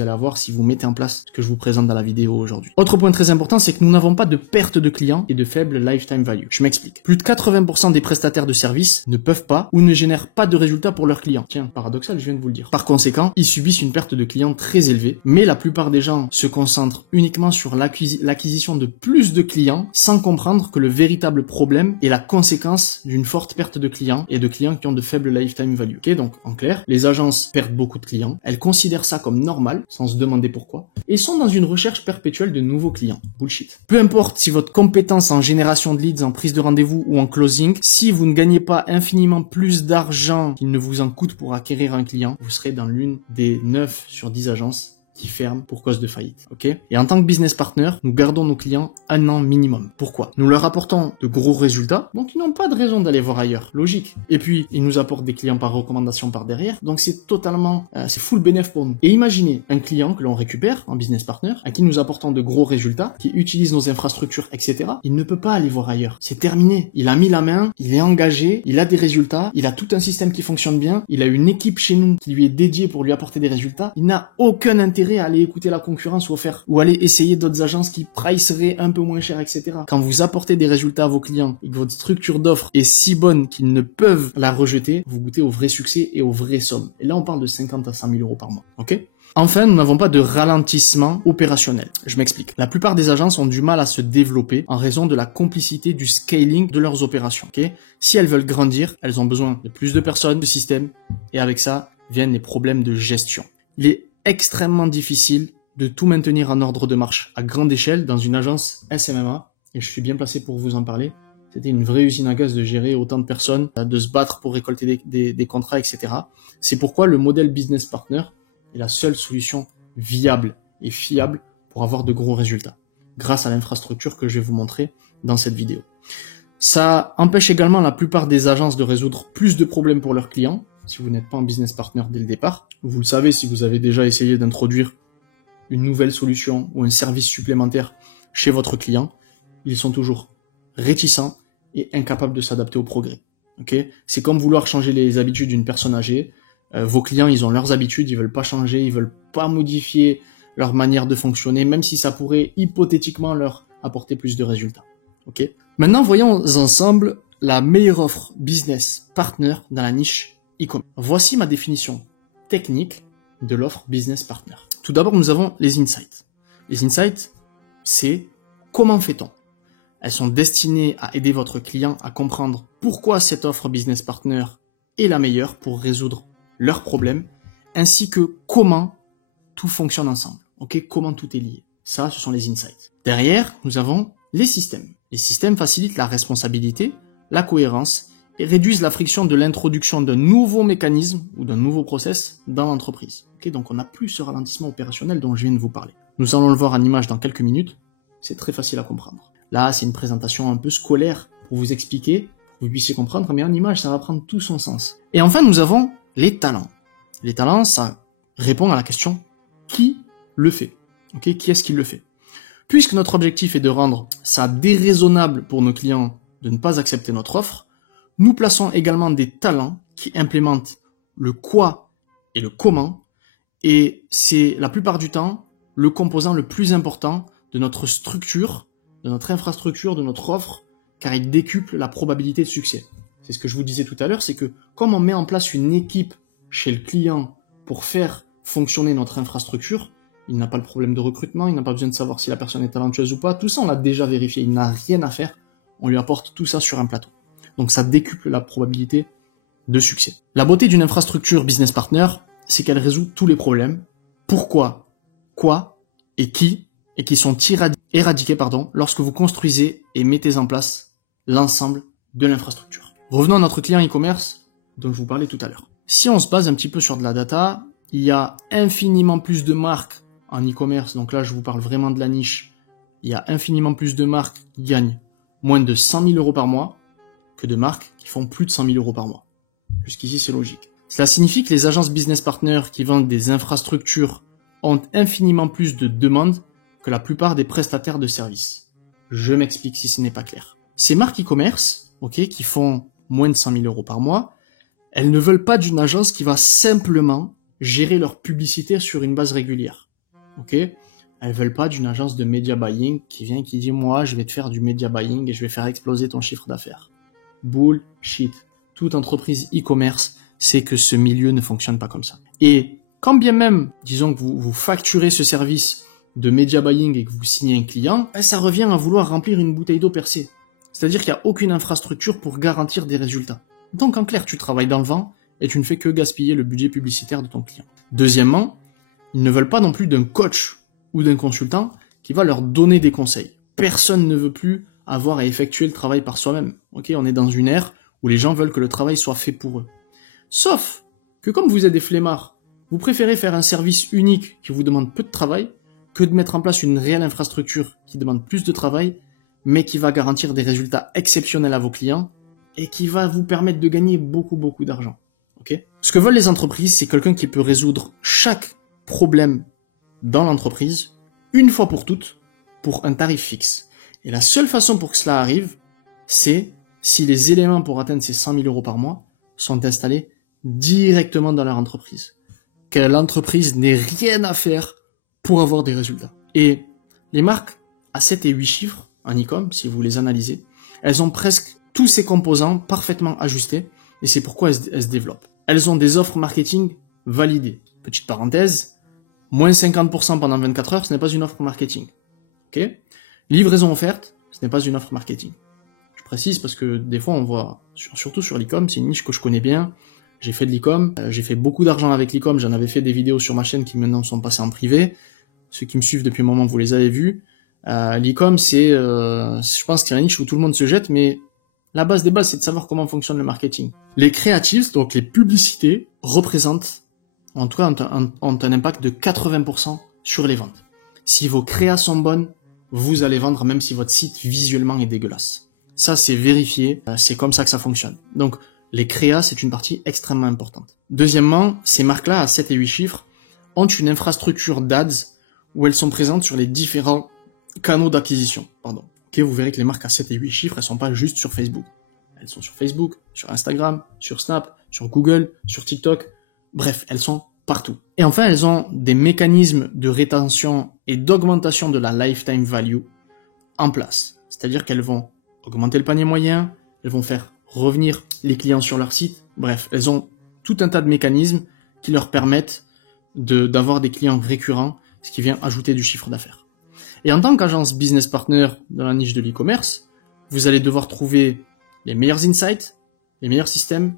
allez avoir si vous mettez en place ce que je vous présente dans la vidéo aujourd'hui. Autre point très important, c'est que nous n'avons pas de perte de clients et de faible lifetime value. Je m'explique. Plus de 80% des prestataires de services ne peuvent pas ou ne génèrent pas de résultats pour leurs clients. Tiens, paradoxal, je viens de vous le dire. Par conséquent, ils subissent une perte de clients très élevée, mais la plupart des gens se concentrent uniquement sur l'acquisition de plus de clients sans comprendre que le véritable problème est la conséquence d'une forte perte de clients et de clients qui ont de faibles lifetime value. Ok, donc en clair, les agences perdent beaucoup de clients, elles considèrent ça comme normal, sans se demander pourquoi, et sont dans une recherche perpétuelle de nouveaux clients. Bullshit. Peu importe si votre compétence en génération de leads, en prise de rendez-vous ou en closing, si vous ne gagnez pas infiniment plus d'argent qu'il ne vous en coûte pour acquérir un client, vous serez dans l'une des 9 sur 10 agences qui ferment pour cause de faillite, ok? Et en tant que business partner, nous gardons nos clients 1 an minimum. Pourquoi? Nous leur apportons de gros résultats, donc ils n'ont pas de raison d'aller voir ailleurs, logique. Et puis, ils nous apportent des clients par recommandation par derrière, donc c'est totalement, c'est full bénéf pour nous. Et imaginez un client que l'on récupère en business partner, à qui nous apportons de gros résultats, qui utilise nos infrastructures, etc. Il ne peut pas aller voir ailleurs. C'est terminé. Il a mis la main, il est engagé, il a des résultats, il a tout un système qui fonctionne bien, il a une équipe chez nous qui lui est dédiée pour lui apporter des résultats. Il n'a aucun intérêt à aller écouter la concurrence ou aller essayer d'autres agences qui priceraient un peu moins cher, etc. Quand vous apportez des résultats à vos clients et que votre structure d'offre est si bonne qu'ils ne peuvent la rejeter, vous goûtez au vrai succès et aux vraies sommes. Et là, on parle de 50 à 100 000 euros par mois. Ok ? Enfin, nous n'avons pas de ralentissement opérationnel. Je m'explique. La plupart des agences ont du mal à se développer en raison de la complicité du scaling de leurs opérations. Ok ? Si elles veulent grandir, elles ont besoin de plus de personnes, de systèmes, et avec ça viennent les problèmes de gestion. Il est extrêmement difficile de tout maintenir en ordre de marche à grande échelle dans une agence SMMA, et je suis bien placé pour vous en parler. C'était une vraie usine à gaz de gérer autant de personnes, de se battre pour récolter des contrats, etc. C'est pourquoi le modèle Business Partner est la seule solution viable et fiable pour avoir de gros résultats, grâce à l'infrastructure que je vais vous montrer dans cette vidéo. Ça empêche également la plupart des agences de résoudre plus de problèmes pour leurs clients, si vous n'êtes pas un business partner dès le départ. Vous le savez si vous avez déjà essayé d'introduire une nouvelle solution ou un service supplémentaire chez votre client, ils sont toujours réticents et incapables de s'adapter au progrès. Okay ? C'est comme vouloir changer les habitudes d'une personne âgée. Vos clients, ils ont leurs habitudes, ils veulent pas changer, ils veulent pas modifier leur manière de fonctionner, même si ça pourrait hypothétiquement leur apporter plus de résultats. Okay ? Maintenant, voyons ensemble la meilleure offre business partner dans la niche e-commerce. Voici ma définition technique de l'offre business partner. Tout d'abord, nous avons les insights. Les insights, c'est comment fait-on ? Elles sont destinées à aider votre client à comprendre pourquoi cette offre business partner est la meilleure pour résoudre leurs problèmes, ainsi que comment tout fonctionne ensemble. Okay ? Comment tout est lié. Ça, ce sont les insights. Derrière, nous avons les systèmes. Les systèmes facilitent la responsabilité, la cohérence et réduisent la friction de l'introduction d'un nouveau mécanisme ou d'un nouveau process dans l'entreprise. Okay ? Donc on n'a plus ce ralentissement opérationnel dont je viens de vous parler. Nous allons le voir en image dans quelques minutes. C'est très facile à comprendre. Là, c'est une présentation un peu scolaire pour vous expliquer, pour que vous puissiez comprendre, mais en image, ça va prendre tout son sens. Et enfin, nous avons les talents. Les talents, ça répond à la question qui le fait. Okay ? Qui est-ce qui le fait ? Puisque notre objectif est de rendre ça déraisonnable pour nos clients de ne pas accepter notre offre, nous plaçons également des talents qui implémentent le quoi et le comment, et c'est la plupart du temps le composant le plus important de notre structure, de notre infrastructure, de notre offre, car il décuple la probabilité de succès. C'est ce que je vous disais tout à l'heure, c'est que comme on met en place une équipe chez le client pour faire fonctionner notre infrastructure, il n'a pas le problème de recrutement, il n'a pas besoin de savoir si la personne est talentueuse ou pas, tout ça on l'a déjà vérifié, il n'a rien à faire, on lui apporte tout ça sur un plateau. Donc ça décuple la probabilité de succès. La beauté d'une infrastructure business partner, c'est qu'elle résout tous les problèmes. Pourquoi, quoi et qui sont éradiqués lorsque vous construisez et mettez en place l'ensemble de l'infrastructure. Revenons à notre client e-commerce dont je vous parlais tout à l'heure. Si on se base un petit peu sur de la data, il y a infiniment plus de marques en e-commerce, donc là je vous parle vraiment de la niche, il y a infiniment plus de marques qui gagnent moins de 100 000 euros par mois que de marques qui font plus de 100 000 euros par mois. Jusqu'ici c'est logique. Cela signifie que les agences business partners qui vendent des infrastructures ont infiniment plus de demandes que la plupart des prestataires de services. Je m'explique si ce n'est pas clair. Ces marques e-commerce, qui font moins de 100 000 euros par mois, elles ne veulent pas d'une agence qui va simplement gérer leur publicité sur une base régulière. Elles veulent pas d'une agence de media buying qui vient qui dit moi je vais te faire du media buying et je vais faire exploser ton chiffre d'affaires. Bullshit. Toute entreprise e-commerce sait que ce milieu ne fonctionne pas comme ça. Et quand bien même, disons que vous facturez ce service de media buying et que vous signez un client, ça revient à vouloir remplir une bouteille d'eau percée. C'est-à-dire qu'il n'y a aucune infrastructure pour garantir des résultats. Donc en clair, tu travailles dans le vent et tu ne fais que gaspiller le budget publicitaire de ton client. Deuxièmement, ils ne veulent pas non plus d'un coach ou d'un consultant qui va leur donner des conseils. Personne ne veut plus avoir à effectuer le travail par soi-même. On est dans une ère où les gens veulent que le travail soit fait pour eux. Sauf que comme vous êtes des flemmards, vous préférez faire un service unique qui vous demande peu de travail que de mettre en place une réelle infrastructure qui demande plus de travail, mais qui va garantir des résultats exceptionnels à vos clients et qui va vous permettre de gagner beaucoup d'argent. Ce que veulent les entreprises, c'est quelqu'un qui peut résoudre chaque problème dans l'entreprise, une fois pour toutes, pour un tarif fixe. Et la seule façon pour que cela arrive, c'est si les éléments pour atteindre ces 100 000 euros par mois sont installés directement dans leur entreprise. Que l'entreprise n'ait rien à faire pour avoir des résultats. Et les marques à 7 et 8 chiffres en e-com, si vous les analysez, elles ont presque tous ces composants parfaitement ajustés et c'est pourquoi elles se développent. Elles ont des offres marketing validées. Petite parenthèse, moins 50% pendant 24 heures, ce n'est pas une offre marketing. Livraison offerte, ce n'est pas une offre marketing. Je précise parce que des fois on voit, surtout sur l'e-com, c'est une niche que je connais bien. J'ai fait de l'e-com, j'ai fait beaucoup d'argent avec l'e-com, j'en avais fait des vidéos sur ma chaîne qui maintenant sont passées en privé. ceux qui me suivent depuis un moment, vous les avez vus. L'e-com, je pense que c'est un niche où tout le monde se jette, mais la base des bases, c'est de savoir comment fonctionne le marketing. Les creatives, donc les publicités, représentent, en tout cas, ont un impact de 80% sur les ventes. Si vos créas sont bonnes, vous allez vendre même si votre site visuellement est dégueulasse. Ça, c'est vérifié, c'est comme ça que ça fonctionne. Donc, les créas, c'est une partie extrêmement importante. Deuxièmement, ces marques-là, à 7 et 8 chiffres, ont une infrastructure d'ads où elles sont présentes sur les différents canaux d'acquisition. Ok, vous verrez que les marques à 7 et 8 chiffres, elles sont pas juste sur Facebook. Elles sont sur Facebook, sur Instagram, sur Snap, sur Google, sur TikTok. Bref, elles sont partout. Et enfin, elles ont des mécanismes de rétention et d'augmentation de la lifetime value en place. C'est-à-dire qu'elles vont augmenter le panier moyen, elles vont faire revenir les clients sur leur site. Bref, elles ont tout un tas de mécanismes qui leur permettent d'avoir des clients récurrents, ce qui vient ajouter du chiffre d'affaires. Et en tant qu'agence business partner dans la niche de l'e-commerce, vous allez devoir trouver les meilleurs insights, les meilleurs systèmes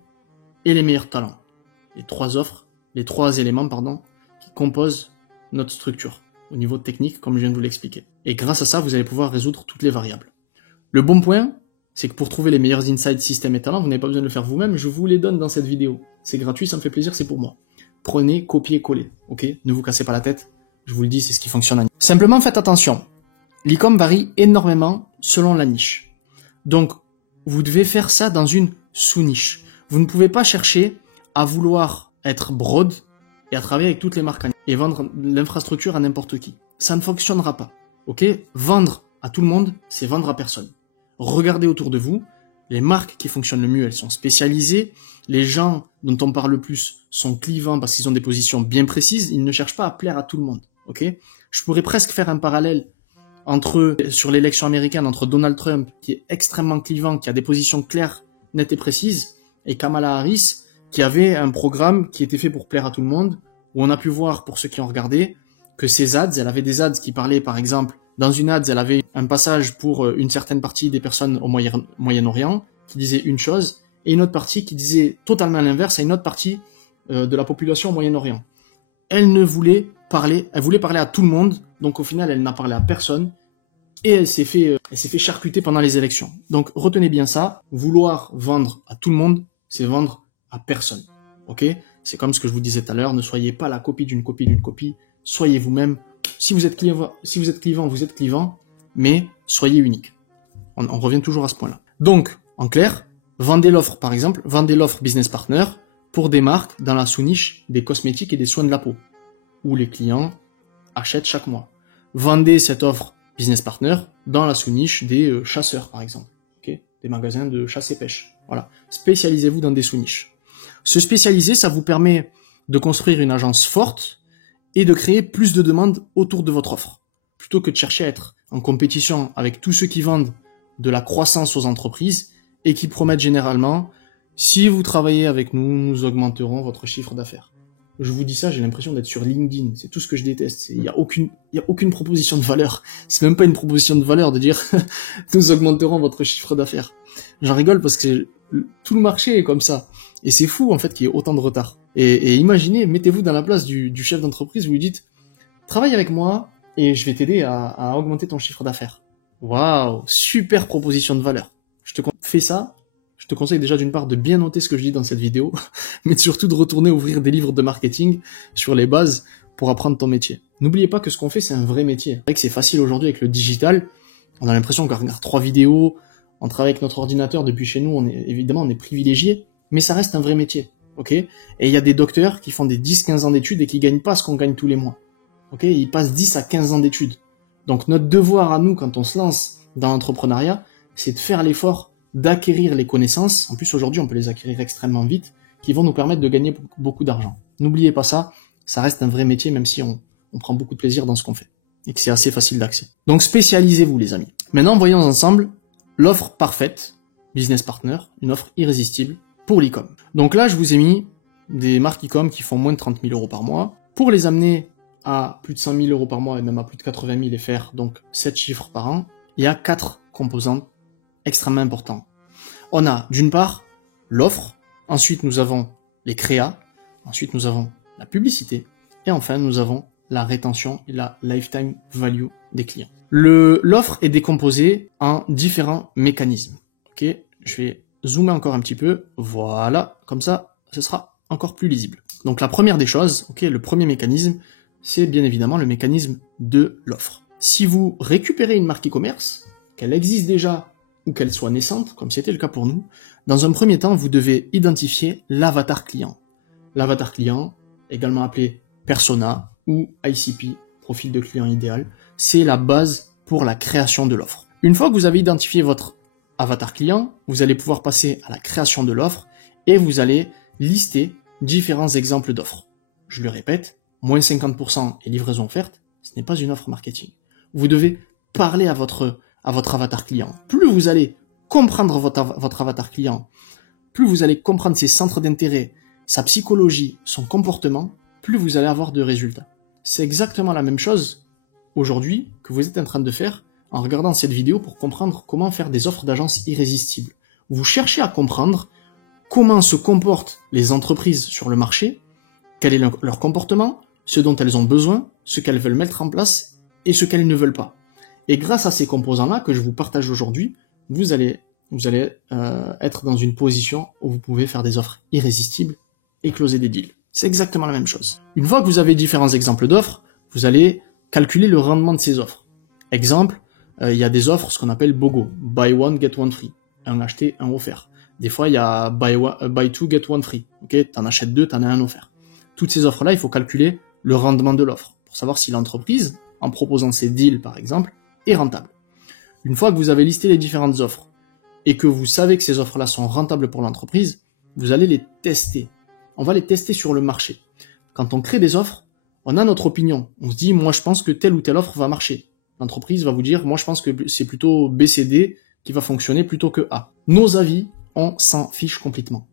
et les meilleurs talents. Les trois éléments, qui composent notre structure au niveau technique, comme je viens de vous l'expliquer. Et grâce à ça, vous allez pouvoir résoudre toutes les variables. Le bon point, c'est que pour trouver les meilleurs insights, systèmes et talents, vous n'avez pas besoin de le faire vous-même, je vous les donne dans cette vidéo. C'est gratuit, ça me fait plaisir, c'est pour moi. Prenez, copiez, collez, ok? Ne vous cassez pas la tête, je vous le dis, c'est ce qui fonctionne. Simplement, faites attention. L'e-com varie énormément selon la niche. Donc, vous devez faire ça dans une sous-niche. Vous ne pouvez pas chercher à vouloir être broad et à travailler avec toutes les marques et vendre l'infrastructure à n'importe qui. Ça ne fonctionnera pas, ok? Vendre à tout le monde, c'est vendre à personne. Regardez autour de vous, les marques qui fonctionnent le mieux, elles sont spécialisées. Les gens dont on parle le plus sont clivants parce qu'ils ont des positions bien précises. Ils ne cherchent pas à plaire à tout le monde, ok? Je pourrais presque faire un parallèle sur l'élection américaine entre Donald Trump, qui est extrêmement clivant, qui a des positions claires, nettes et précises, et Kamala Harris, qui avait un programme qui était fait pour plaire à tout le monde, où on a pu voir, pour ceux qui ont regardé, que ses ads, elle avait des ads qui parlaient, par exemple, dans une ads, elle avait un passage pour une certaine partie des personnes au Moyen-Orient, qui disait une chose, et une autre partie qui disait totalement l'inverse, à une autre partie de la population au Moyen-Orient. Elle voulait parler à tout le monde, donc au final, elle n'a parlé à personne, et elle s'est fait charcuter pendant les élections. Donc retenez bien ça, vouloir vendre à tout le monde, c'est vendre à personne. Ok? C'est comme ce que je vous disais tout à l'heure, ne soyez pas la copie d'une copie d'une copie, soyez vous-même. Si vous êtes clivant, vous êtes clivant, mais soyez unique. On revient toujours à ce point-là. Donc, en clair, vendez l'offre, par exemple, vendez l'offre business partner pour des marques dans la sous-niche des cosmétiques et des soins de la peau, où les clients achètent chaque mois. Vendez cette offre business partner dans la sous-niche des chasseurs, par exemple, okay, des magasins de chasse et pêche. Voilà. Spécialisez-vous dans des sous-niches. Se spécialiser, ça vous permet de construire une agence forte et de créer plus de demandes autour de votre offre, plutôt que de chercher à être en compétition avec tous ceux qui vendent de la croissance aux entreprises et qui promettent généralement « si vous travaillez avec nous, nous augmenterons votre chiffre d'affaires ». Je vous dis ça, j'ai l'impression d'être sur LinkedIn, c'est tout ce que je déteste. Il y a aucune proposition de valeur. C'est même pas une proposition de valeur de dire « nous augmenterons votre chiffre d'affaires ». J'en rigole parce que tout le marché est comme ça. Et c'est fou en fait qu'il y ait autant de retard. Et imaginez, mettez-vous dans la place du chef d'entreprise, vous lui dites « travaille avec moi et je vais t'aider à augmenter ton chiffre d'affaires ». Waouh, super proposition de valeur. Fais ça. Je te conseille déjà d'une part de bien noter ce que je dis dans cette vidéo, mais surtout de retourner ouvrir des livres de marketing sur les bases pour apprendre ton métier. N'oubliez pas que ce qu'on fait, c'est un vrai métier. C'est vrai que c'est facile aujourd'hui avec le digital. On a l'impression qu'on regarde 3 vidéos, on travaille avec notre ordinateur depuis chez nous, on est privilégié, mais ça reste un vrai métier. Ok? Et il y a des docteurs qui font des 10-15 ans d'études et qui gagnent pas ce qu'on gagne tous les mois. Ok? Ils passent 10 à 15 ans d'études. Donc notre devoir à nous, quand on se lance dans l'entrepreneuriat, c'est de faire l'effort d'acquérir les connaissances, en plus aujourd'hui on peut les acquérir extrêmement vite, qui vont nous permettre de gagner beaucoup d'argent. N'oubliez pas ça, ça reste un vrai métier même si on prend beaucoup de plaisir dans ce qu'on fait, et que c'est assez facile d'accès. Donc spécialisez-vous les amis. Maintenant voyons ensemble l'offre parfaite, business partner, une offre irrésistible pour l'e-com. Donc là je vous ai mis des marques e-com qui font moins de 30 000 euros par mois, pour les amener à plus de 100 000 euros par mois et même à plus de 80 000 et faire donc 7 chiffres par an, il y a 4 composantes extrêmement important. On a d'une part l'offre, ensuite nous avons les créas, ensuite nous avons la publicité, et enfin nous avons la rétention et la lifetime value des clients. L'offre est décomposée en différents mécanismes. Ok, je vais zoomer encore un petit peu. Voilà, comme ça, ce sera encore plus lisible. Donc la première des choses, ok, le premier mécanisme, c'est bien évidemment le mécanisme de l'offre. Si vous récupérez une marque e-commerce, qu'elle existe déjà ou qu'elle soit naissante, comme c'était le cas pour nous, dans un premier temps, vous devez identifier l'avatar client. L'avatar client, également appelé persona ou ICP, profil de client idéal, c'est la base pour la création de l'offre. Une fois que vous avez identifié votre avatar client, vous allez pouvoir passer à la création de l'offre et vous allez lister différents exemples d'offres. Je le répète, moins 50% et livraison offerte, ce n'est pas une offre marketing. Vous devez parler à votre avatar client. Plus vous allez comprendre votre avatar client, plus vous allez comprendre ses centres d'intérêt, sa psychologie, son comportement, plus vous allez avoir de résultats. C'est exactement la même chose aujourd'hui que vous êtes en train de faire en regardant cette vidéo pour comprendre comment faire des offres d'agence irrésistibles. Vous cherchez à comprendre comment se comportent les entreprises sur le marché, quel est leur comportement, ce dont elles ont besoin, ce qu'elles veulent mettre en place et ce qu'elles ne veulent pas. Et grâce à ces composants-là que je vous partage aujourd'hui, vous allez être dans une position où vous pouvez faire des offres irrésistibles et closer des deals. C'est exactement la même chose. Une fois que vous avez différents exemples d'offres, vous allez calculer le rendement de ces offres. Exemple, il y a des offres, ce qu'on appelle BOGO, Buy One, Get One Free, un acheté, un offert. Des fois, il y a Buy Two, Get One Free, ok, t'en achètes deux, t'en as un offert. Toutes ces offres-là, il faut calculer le rendement de l'offre pour savoir si l'entreprise, en proposant ces deals par exemple, est rentable. Une fois que vous avez listé les différentes offres et que vous savez que ces offres-là sont rentables pour l'entreprise, vous allez les tester. On va les tester sur le marché. Quand on crée des offres, on a notre opinion. On se dit, moi je pense que telle ou telle offre va marcher. L'entreprise va vous dire, moi je pense que c'est plutôt BCD qui va fonctionner plutôt que A. Nos avis, on s'en fiche complètement.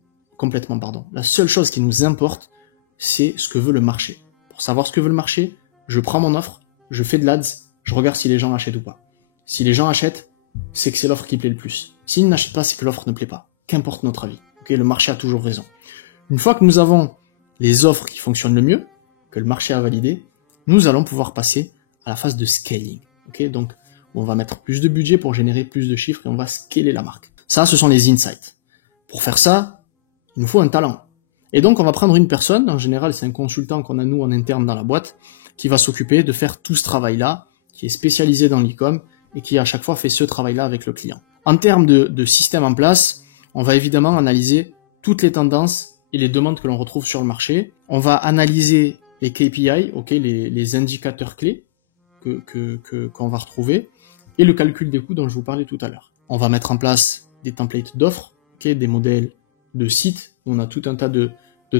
La seule chose qui nous importe, c'est ce que veut le marché. Pour savoir ce que veut le marché, je prends mon offre, je fais de l'ads, je regarde si les gens achètent ou pas. Si les gens achètent, c'est que c'est l'offre qui plaît le plus. S'ils n'achètent pas, c'est que l'offre ne plaît pas. Qu'importe notre avis. Okay, le marché a toujours raison. Une fois que nous avons les offres qui fonctionnent le mieux, que le marché a validé, nous allons pouvoir passer à la phase de scaling. Okay, donc, on va mettre plus de budget pour générer plus de chiffres et on va scaler la marque. Ça, ce sont les insights. Pour faire ça, il nous faut un talent. Et donc, on va prendre une personne, en général, c'est un consultant qu'on a nous en interne dans la boîte, qui va s'occuper de faire tout ce travail-là, qui est spécialisé dans l'e-com et qui à chaque fois fait ce travail-là avec le client. En termes de système en place, on va évidemment analyser toutes les tendances et les demandes que l'on retrouve sur le marché. On va analyser les KPI, okay, les indicateurs clés qu'on va retrouver, et le calcul des coûts dont je vous parlais tout à l'heure. On va mettre en place des templates d'offres, okay, des modèles de sites. On a tout un tas de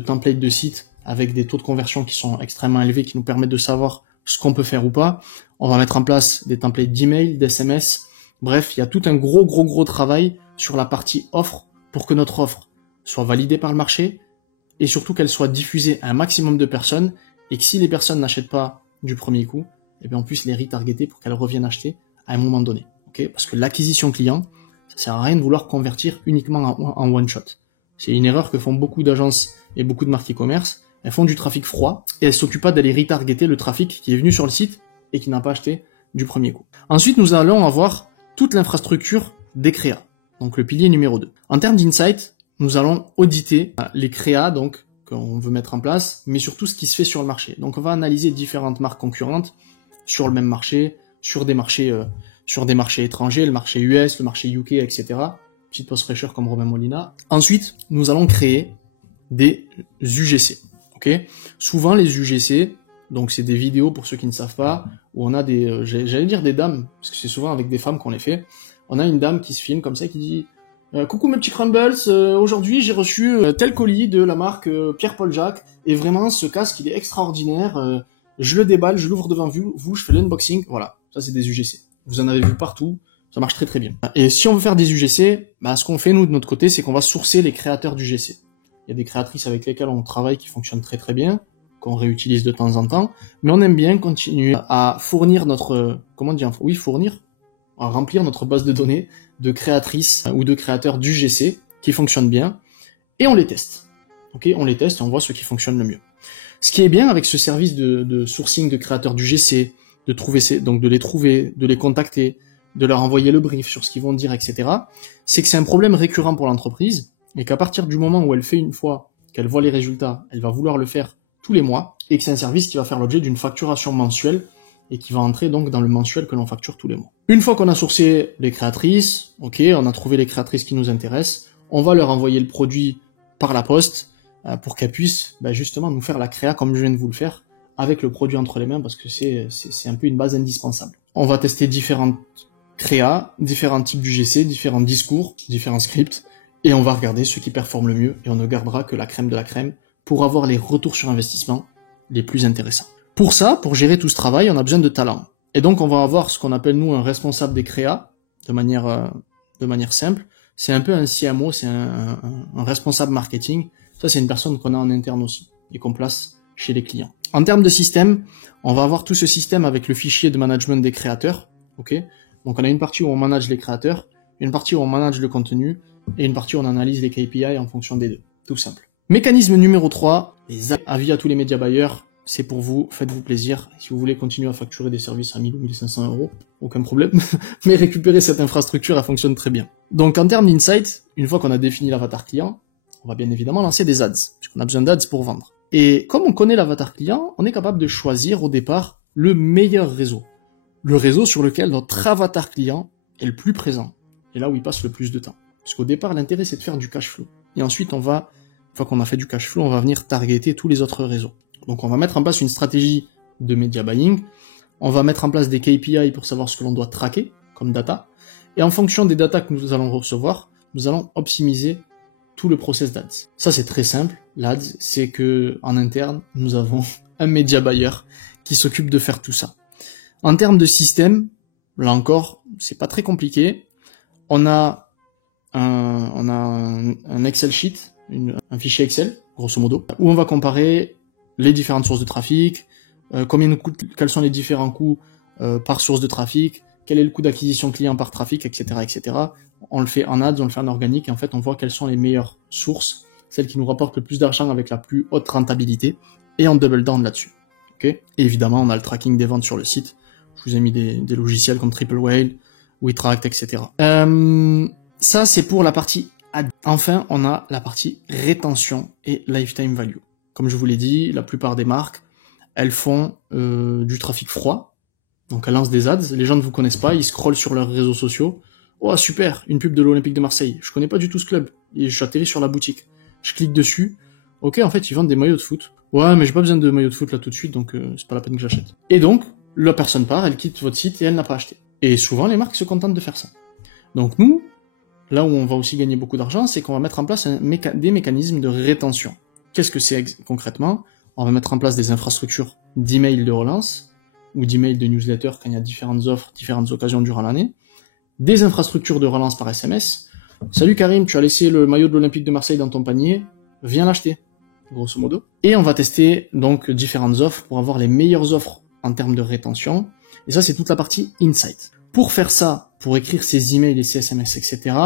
templates de sites avec des taux de conversion qui sont extrêmement élevés, qui nous permettent de savoir ce qu'on peut faire ou pas. On va mettre en place des templates d'email, d'SMS. Bref, il y a tout un gros travail sur la partie offre pour que notre offre soit validée par le marché et surtout qu'elle soit diffusée à un maximum de personnes et que si les personnes n'achètent pas du premier coup, eh bien on puisse les retargeter pour qu'elles reviennent acheter à un moment donné. Okay, parce que l'acquisition client, ça sert à rien de vouloir convertir uniquement en one shot. C'est une erreur que font beaucoup d'agences et beaucoup de marques e-commerce. Elles font du trafic froid et elles s'occupent pas d'aller retargeter le trafic qui est venu sur le site et qui n'a pas acheté du premier coup. Ensuite, nous allons avoir toute l'infrastructure des créas, donc le pilier numéro 2. En termes d'insight, nous allons auditer les créas donc qu'on veut mettre en place, mais surtout ce qui se fait sur le marché. Donc on va analyser différentes marques concurrentes sur le même marché, sur des marchés étrangers, le marché US, le marché UK, etc. Petite pause fraîcheur comme Romain Molina. Ensuite, nous allons créer des UGC. Okay, souvent les UGC, donc c'est des vidéos pour ceux qui ne savent pas, où on a j'allais dire des dames, parce que c'est souvent avec des femmes qu'on les fait. On a une dame qui se filme comme ça qui dit coucou mes petits crumbles, aujourd'hui j'ai reçu tel colis de la marque Pierre-Paul Jacques et vraiment ce casque il est extraordinaire. Je le déballe, je l'ouvre devant vous, je fais l'unboxing. Voilà, ça c'est des UGC. Vous en avez vu partout, ça marche très bien. Et si on veut faire des UGC, ce qu'on fait nous de notre côté, c'est qu'on va sourcer les créateurs d'UGC. Il y a des créatrices avec lesquelles on travaille qui fonctionnent très bien, qu'on réutilise de temps en temps, mais on aime bien continuer à fournir à remplir notre base de données de créatrices ou de créateurs d'UGC qui fonctionnent bien, et on les teste. Okay, on les teste et on voit ce qui fonctionne le mieux. Ce qui est bien avec ce service de sourcing de créateurs du GC, donc de les trouver, de les contacter, de leur envoyer le brief sur ce qu'ils vont dire, etc., c'est que c'est un problème récurrent pour l'entreprise, et qu'à partir du moment où elle fait une fois, qu'elle voit les résultats, elle va vouloir le faire tous les mois, et que c'est un service qui va faire l'objet d'une facturation mensuelle, et qui va entrer donc dans le mensuel que l'on facture tous les mois. Une fois qu'on a sourcé les créatrices, ok, on a trouvé les créatrices qui nous intéressent, on va leur envoyer le produit par la poste, pour qu'elles puissent justement nous faire la créa comme je viens de vous le faire, avec le produit entre les mains, parce que c'est un peu une base indispensable. On va tester différentes créas, différents types d'UGC, différents discours, différents scripts, et on va regarder ceux qui performent le mieux, et on ne gardera que la crème de la crème pour avoir les retours sur investissement les plus intéressants. Pour ça, pour gérer tout ce travail, on a besoin de talent. Et donc on va avoir ce qu'on appelle nous un responsable des créas, de manière simple. C'est un peu un CMO, c'est un responsable marketing. Ça, c'est une personne qu'on a en interne aussi, et qu'on place chez les clients. En termes de système, on va avoir tout ce système avec le fichier de management des créateurs, ok. Donc on a une partie où on manage les créateurs, une partie où on manage le contenu, et une partie où on analyse les KPI en fonction des deux. Tout simple. Mécanisme numéro 3, les avis à tous les médias buyers. C'est pour vous, faites-vous plaisir. Si vous voulez continuer à facturer des services à 1000 ou 1500 €, aucun problème. Mais récupérer cette infrastructure, elle fonctionne très bien. Donc en termes d'insight, une fois qu'on a défini l'avatar client, on va bien évidemment lancer des ads, puisqu'on a besoin d'ads pour vendre. Et comme on connaît l'avatar client, on est capable de choisir au départ le meilleur réseau. Le réseau sur lequel notre avatar client est le plus présent, et là où il passe le plus de temps. Parce qu'au départ, l'intérêt c'est de faire du cash flow. Et ensuite, une fois qu'on a fait du cash flow, on va venir targeter tous les autres réseaux. Donc on va mettre en place une stratégie de media buying, on va mettre en place des KPI pour savoir ce que l'on doit traquer comme data, et en fonction des data que nous allons recevoir, nous allons optimiser tout le process d'ads. Ça c'est très simple, l'ads, c'est que en interne, nous avons un media buyer qui s'occupe de faire tout ça. En termes de système, là encore, c'est pas très compliqué. On a un Excel sheet, un fichier Excel, grosso modo, où on va comparer les différentes sources de trafic, combien nous coûte, quels sont les différents coûts par source de trafic, quel est le coût d'acquisition client par trafic, etc., etc. On le fait en ads, on le fait en organique, et en fait, on voit quelles sont les meilleures sources, celles qui nous rapportent le plus d'argent avec la plus haute rentabilité, et on double down là-dessus. Okay. Et évidemment, on a le tracking des ventes sur le site. Je vous ai mis des logiciels comme Triple Whale, WeTracked, etc. Ça, c'est pour la partie ad. Enfin, on a la partie rétention et lifetime value. Comme je vous l'ai dit, la plupart des marques, elles font du trafic froid. Donc elles lancent des ads, les gens ne vous connaissent pas, ils scrollent sur leurs réseaux sociaux. Oh super, une pub de l'Olympique de Marseille. Je connais pas du tout ce club. Et j'atterris sur la boutique. Je clique dessus. Ok, en fait, ils vendent des maillots de foot. Ouais, mais j'ai pas besoin de maillots de foot là tout de suite, donc c'est pas la peine que j'achète. Et donc, la personne part, elle quitte votre site et elle n'a pas acheté. Et souvent, les marques se contentent de faire ça. Donc nous, là où on va aussi gagner beaucoup d'argent, c'est qu'on va mettre en place des mécanismes de rétention. Qu'est-ce que c'est concrètement? On va mettre en place des infrastructures d'email de relance, ou d'email de newsletter quand il y a différentes offres, différentes occasions durant l'année, des infrastructures de relance par SMS. Salut Karim, tu as laissé le maillot de l'Olympique de Marseille dans ton panier, viens l'acheter, grosso modo. Et on va tester donc différentes offres pour avoir les meilleures offres en termes de rétention. Et ça, c'est toute la partie insight. Pour faire ça, pour écrire ces emails et ces SMS, etc.,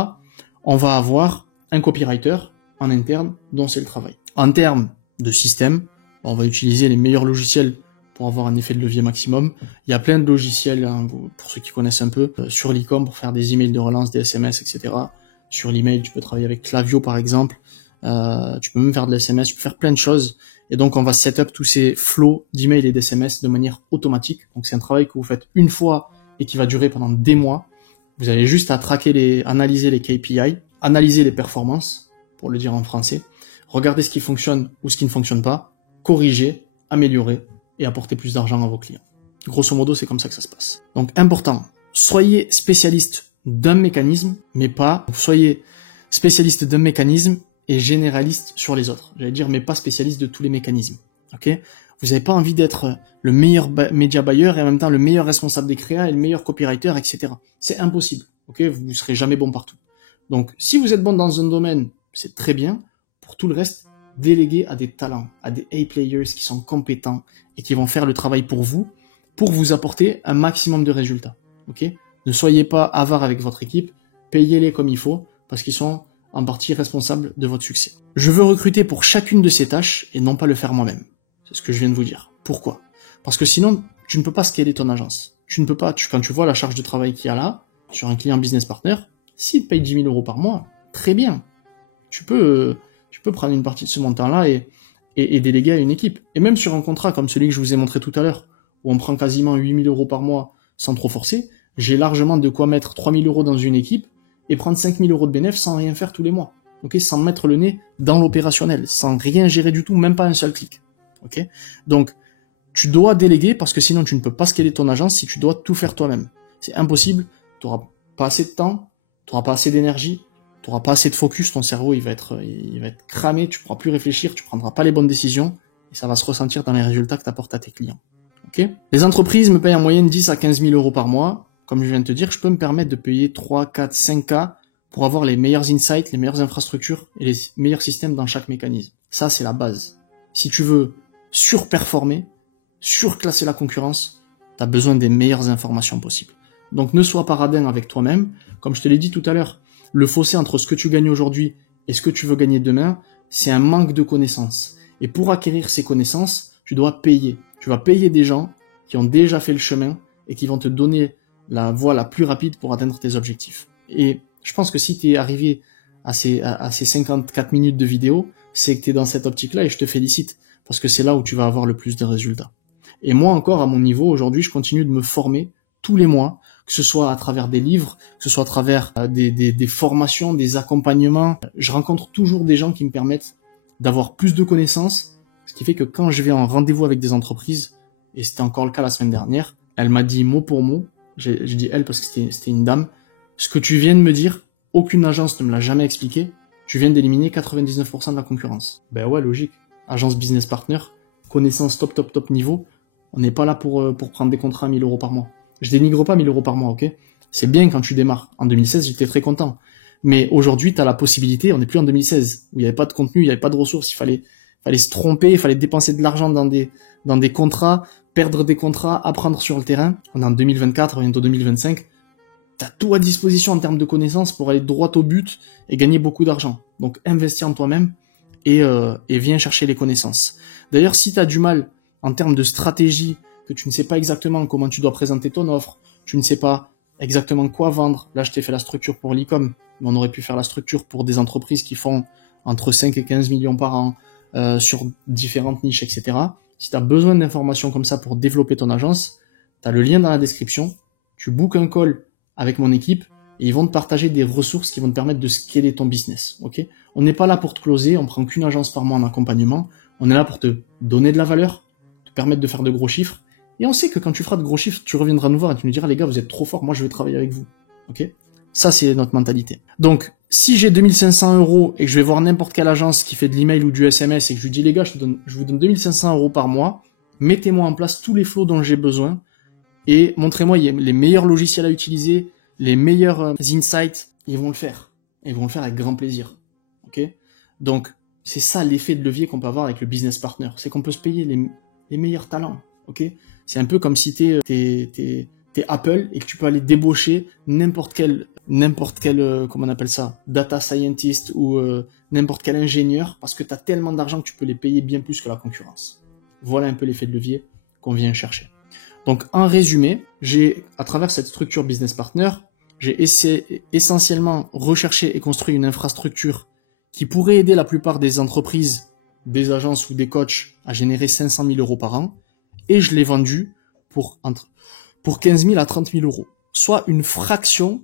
on va avoir un copywriter en interne dont c'est le travail. En termes de système, on va utiliser les meilleurs logiciels pour avoir un effet de levier maximum. Il y a plein de logiciels, hein, pour ceux qui connaissent un peu, sur l'e-com pour faire des emails de relance, des SMS, etc. Sur l'email, tu peux travailler avec Klaviyo par exemple. Tu peux même faire de l'SMS, tu peux faire plein de choses. Et donc on va set up tous ces flows d'emails et d'SMS de manière automatique. Donc c'est un travail que vous faites une fois et qui va durer pendant des mois. Vous avez juste à analyser les KPI, analyser les performances, pour le dire en français, regarder ce qui fonctionne ou ce qui ne fonctionne pas, corriger, améliorer et apporter plus d'argent à vos clients. Grosso modo, c'est comme ça que ça se passe. Donc important, soyez spécialiste d'un mécanisme, mais pas soyez spécialiste d'un mécanisme et généraliste sur les autres. J'allais dire, mais pas spécialiste de tous les mécanismes. Ok? Vous n'avez pas envie d'être le meilleur media buyer et en même temps le meilleur responsable des créas et le meilleur copywriter, etc. C'est impossible. Ok? Vous serez jamais bon partout. Donc, si vous êtes bon dans un domaine, c'est très bien. Pour tout le reste, déléguez à des talents, à des A-players qui sont compétents et qui vont faire le travail pour vous apporter un maximum de résultats. Ok? Ne soyez pas avare avec votre équipe, payez-les comme il faut, parce qu'ils sont en partie responsables de votre succès. Je veux recruter pour chacune de ces tâches et non pas le faire moi-même. C'est ce que je viens de vous dire. Pourquoi? Parce que sinon, tu ne peux pas scaler ton agence. Tu ne peux pas, quand tu vois la charge de travail qu'il y a là, sur un client business partner, s'il te paye 10 000 euros par mois, très bien. Tu peux prendre une partie de ce montant-là et déléguer à une équipe. Et même sur un contrat comme celui que je vous ai montré tout à l'heure, où on prend quasiment 8 000 euros par mois sans trop forcer, j'ai largement de quoi mettre 3 000 euros dans une équipe et prendre 5 000 euros de bénéfice sans rien faire tous les mois. Okay, sans mettre le nez dans l'opérationnel, sans rien gérer du tout, même pas un seul clic. Okay, donc, tu dois déléguer parce que sinon tu ne peux pas scaler ton agence si tu dois tout faire toi-même. C'est impossible, tu n'auras pas assez de temps, tu n'auras pas assez d'énergie, tu n'auras pas assez de focus, ton cerveau il va être cramé, tu ne pourras plus réfléchir, tu ne prendras pas les bonnes décisions et ça va se ressentir dans les résultats que tu apportes à tes clients. Okay, les entreprises me payent en moyenne 10 à 15 000 euros par mois. Comme je viens de te dire, je peux me permettre de payer 3, 4, 5K pour avoir les meilleurs insights, les meilleures infrastructures et les meilleurs systèmes dans chaque mécanisme. Ça, c'est la base. Si tu veux surperformer, surclasser la concurrence, tu as besoin des meilleures informations possibles. Donc ne sois pas radin avec toi-même. Comme je te l'ai dit tout à l'heure, le fossé entre ce que tu gagnes aujourd'hui et ce que tu veux gagner demain, c'est un manque de connaissances. Et pour acquérir ces connaissances, tu dois payer. Tu vas payer des gens qui ont déjà fait le chemin et qui vont te donner la voie la plus rapide pour atteindre tes objectifs. Et je pense que si tu es arrivé à ces 54 minutes de vidéo, c'est que tu es dans cette optique-là et je te félicite parce que c'est là où tu vas avoir le plus de résultats. Et moi encore, à mon niveau, aujourd'hui, je continue de me former tous les mois, que ce soit à travers des livres, que ce soit à travers des formations, des accompagnements. Je rencontre toujours des gens qui me permettent d'avoir plus de connaissances, ce qui fait que quand je vais en rendez-vous avec des entreprises, et c'était encore le cas la semaine dernière, elle m'a dit mot pour mot, je dis elle parce que c'était une dame, ce que tu viens de me dire, aucune agence ne me l'a jamais expliqué, tu viens d'éliminer 99% de la concurrence. Ben ouais, logique. Agence business partner, connaissance top niveau, on n'est pas là pour prendre des contrats à 1000 euros par mois. Je dénigre pas 1000 euros par mois, ok? C'est bien quand tu démarres. En 2016, j'étais très content. Mais aujourd'hui, tu as la possibilité, on n'est plus en 2016, où il n'y avait pas de contenu, il n'y avait pas de ressources, il fallait se tromper, il fallait dépenser de l'argent dans des contrats, perdre des contrats, apprendre sur le terrain. On est en 2024, bientôt 2025. Tu as tout à disposition en termes de connaissances pour aller droit au but et gagner beaucoup d'argent. Donc, investis en toi-même et viens chercher les connaissances. D'ailleurs, si tu as du mal en termes de stratégie, que tu ne sais pas exactement comment tu dois présenter ton offre, tu ne sais pas exactement quoi vendre. Là, je t'ai fait la structure pour l'e-com, mais on aurait pu faire la structure pour des entreprises qui font entre 5 et 15 millions par an sur différentes niches, etc. Si tu as besoin d'informations comme ça pour développer ton agence, tu as le lien dans la description. Tu bookes un call avec mon équipe et ils vont te partager des ressources qui vont te permettre de scaler ton business. Okay, on n'est pas là pour te closer, on prend qu'une agence par mois en accompagnement. On est là pour te donner de la valeur, te permettre de faire de gros chiffres. Et on sait que quand tu feras de gros chiffres, tu reviendras nous voir et tu nous diras, les gars, vous êtes trop forts, moi je vais travailler avec vous. Ok? Ça, c'est notre mentalité. Donc, si j'ai 2500 euros et que je vais voir n'importe quelle agence qui fait de l'email ou du SMS et que je lui dis, les gars, je vous donne 2500 euros par mois, mettez-moi en place tous les flows dont j'ai besoin et montrez-moi les meilleurs logiciels à utiliser, les meilleurs insights, ils vont le faire. Et ils vont le faire avec grand plaisir. Ok? Donc, c'est ça l'effet de levier qu'on peut avoir avec le business partner. C'est qu'on peut se payer les meilleurs talents. Ok? C'est un peu comme si t'es Apple et que tu peux aller débaucher n'importe quel comment on appelle ça, data scientist ou n'importe quel ingénieur parce que t'as tellement d'argent que tu peux les payer bien plus que la concurrence. Voilà un peu l'effet de levier qu'on vient chercher. Donc en résumé, à travers cette structure business partner, j'ai essentiellement recherché et construit une infrastructure qui pourrait aider la plupart des entreprises, des agences ou des coachs à générer 500 000 euros par an. Et je l'ai vendu pour 15 000 à 30 000 euros, soit une fraction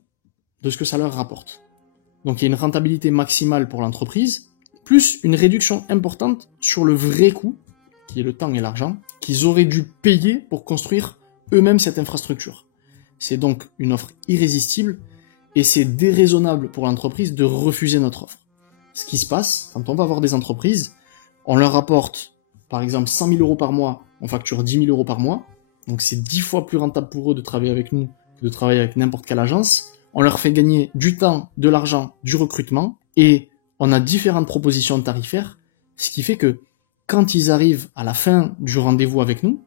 de ce que ça leur rapporte. Donc il y a une rentabilité maximale pour l'entreprise, plus une réduction importante sur le vrai coût, qui est le temps et l'argent, qu'ils auraient dû payer pour construire eux-mêmes cette infrastructure. C'est donc une offre irrésistible et c'est déraisonnable pour l'entreprise de refuser notre offre. Ce qui se passe, quand on va voir des entreprises, on leur apporte par exemple 100 000 euros par mois, on facture 10 000 euros par mois, donc c'est 10 fois plus rentable pour eux de travailler avec nous que de travailler avec n'importe quelle agence. On leur fait gagner du temps, de l'argent, du recrutement, et on a différentes propositions tarifaires, ce qui fait que quand ils arrivent à la fin du rendez-vous avec nous,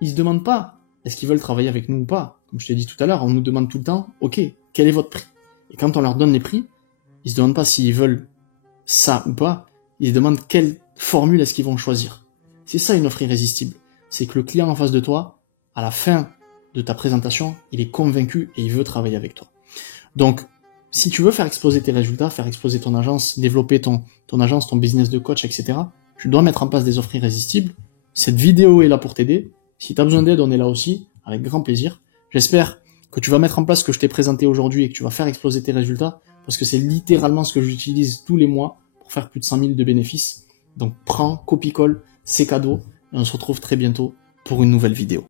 ils se demandent pas est-ce qu'ils veulent travailler avec nous ou pas. Comme je t'ai dit tout à l'heure, on nous demande tout le temps, ok, quel est votre prix? Et quand on leur donne les prix, ils se demandent pas s'ils veulent ça ou pas, ils se demandent quelle formule est-ce qu'ils vont choisir. C'est ça une offre irrésistible. C'est que le client en face de toi, à la fin de ta présentation, il est convaincu et il veut travailler avec toi. Donc, si tu veux faire exploser tes résultats, faire exploser ton agence, développer ton agence, ton business de coach, etc., tu dois mettre en place des offres irrésistibles. Cette vidéo est là pour t'aider. Si tu as besoin d'aide, on est là aussi, avec grand plaisir. J'espère que tu vas mettre en place ce que je t'ai présenté aujourd'hui et que tu vas faire exploser tes résultats, parce que c'est littéralement ce que j'utilise tous les mois pour faire plus de 100 000 de bénéfices. Donc prends, copie-colle, c'est cadeau, et on se retrouve très bientôt pour une nouvelle vidéo.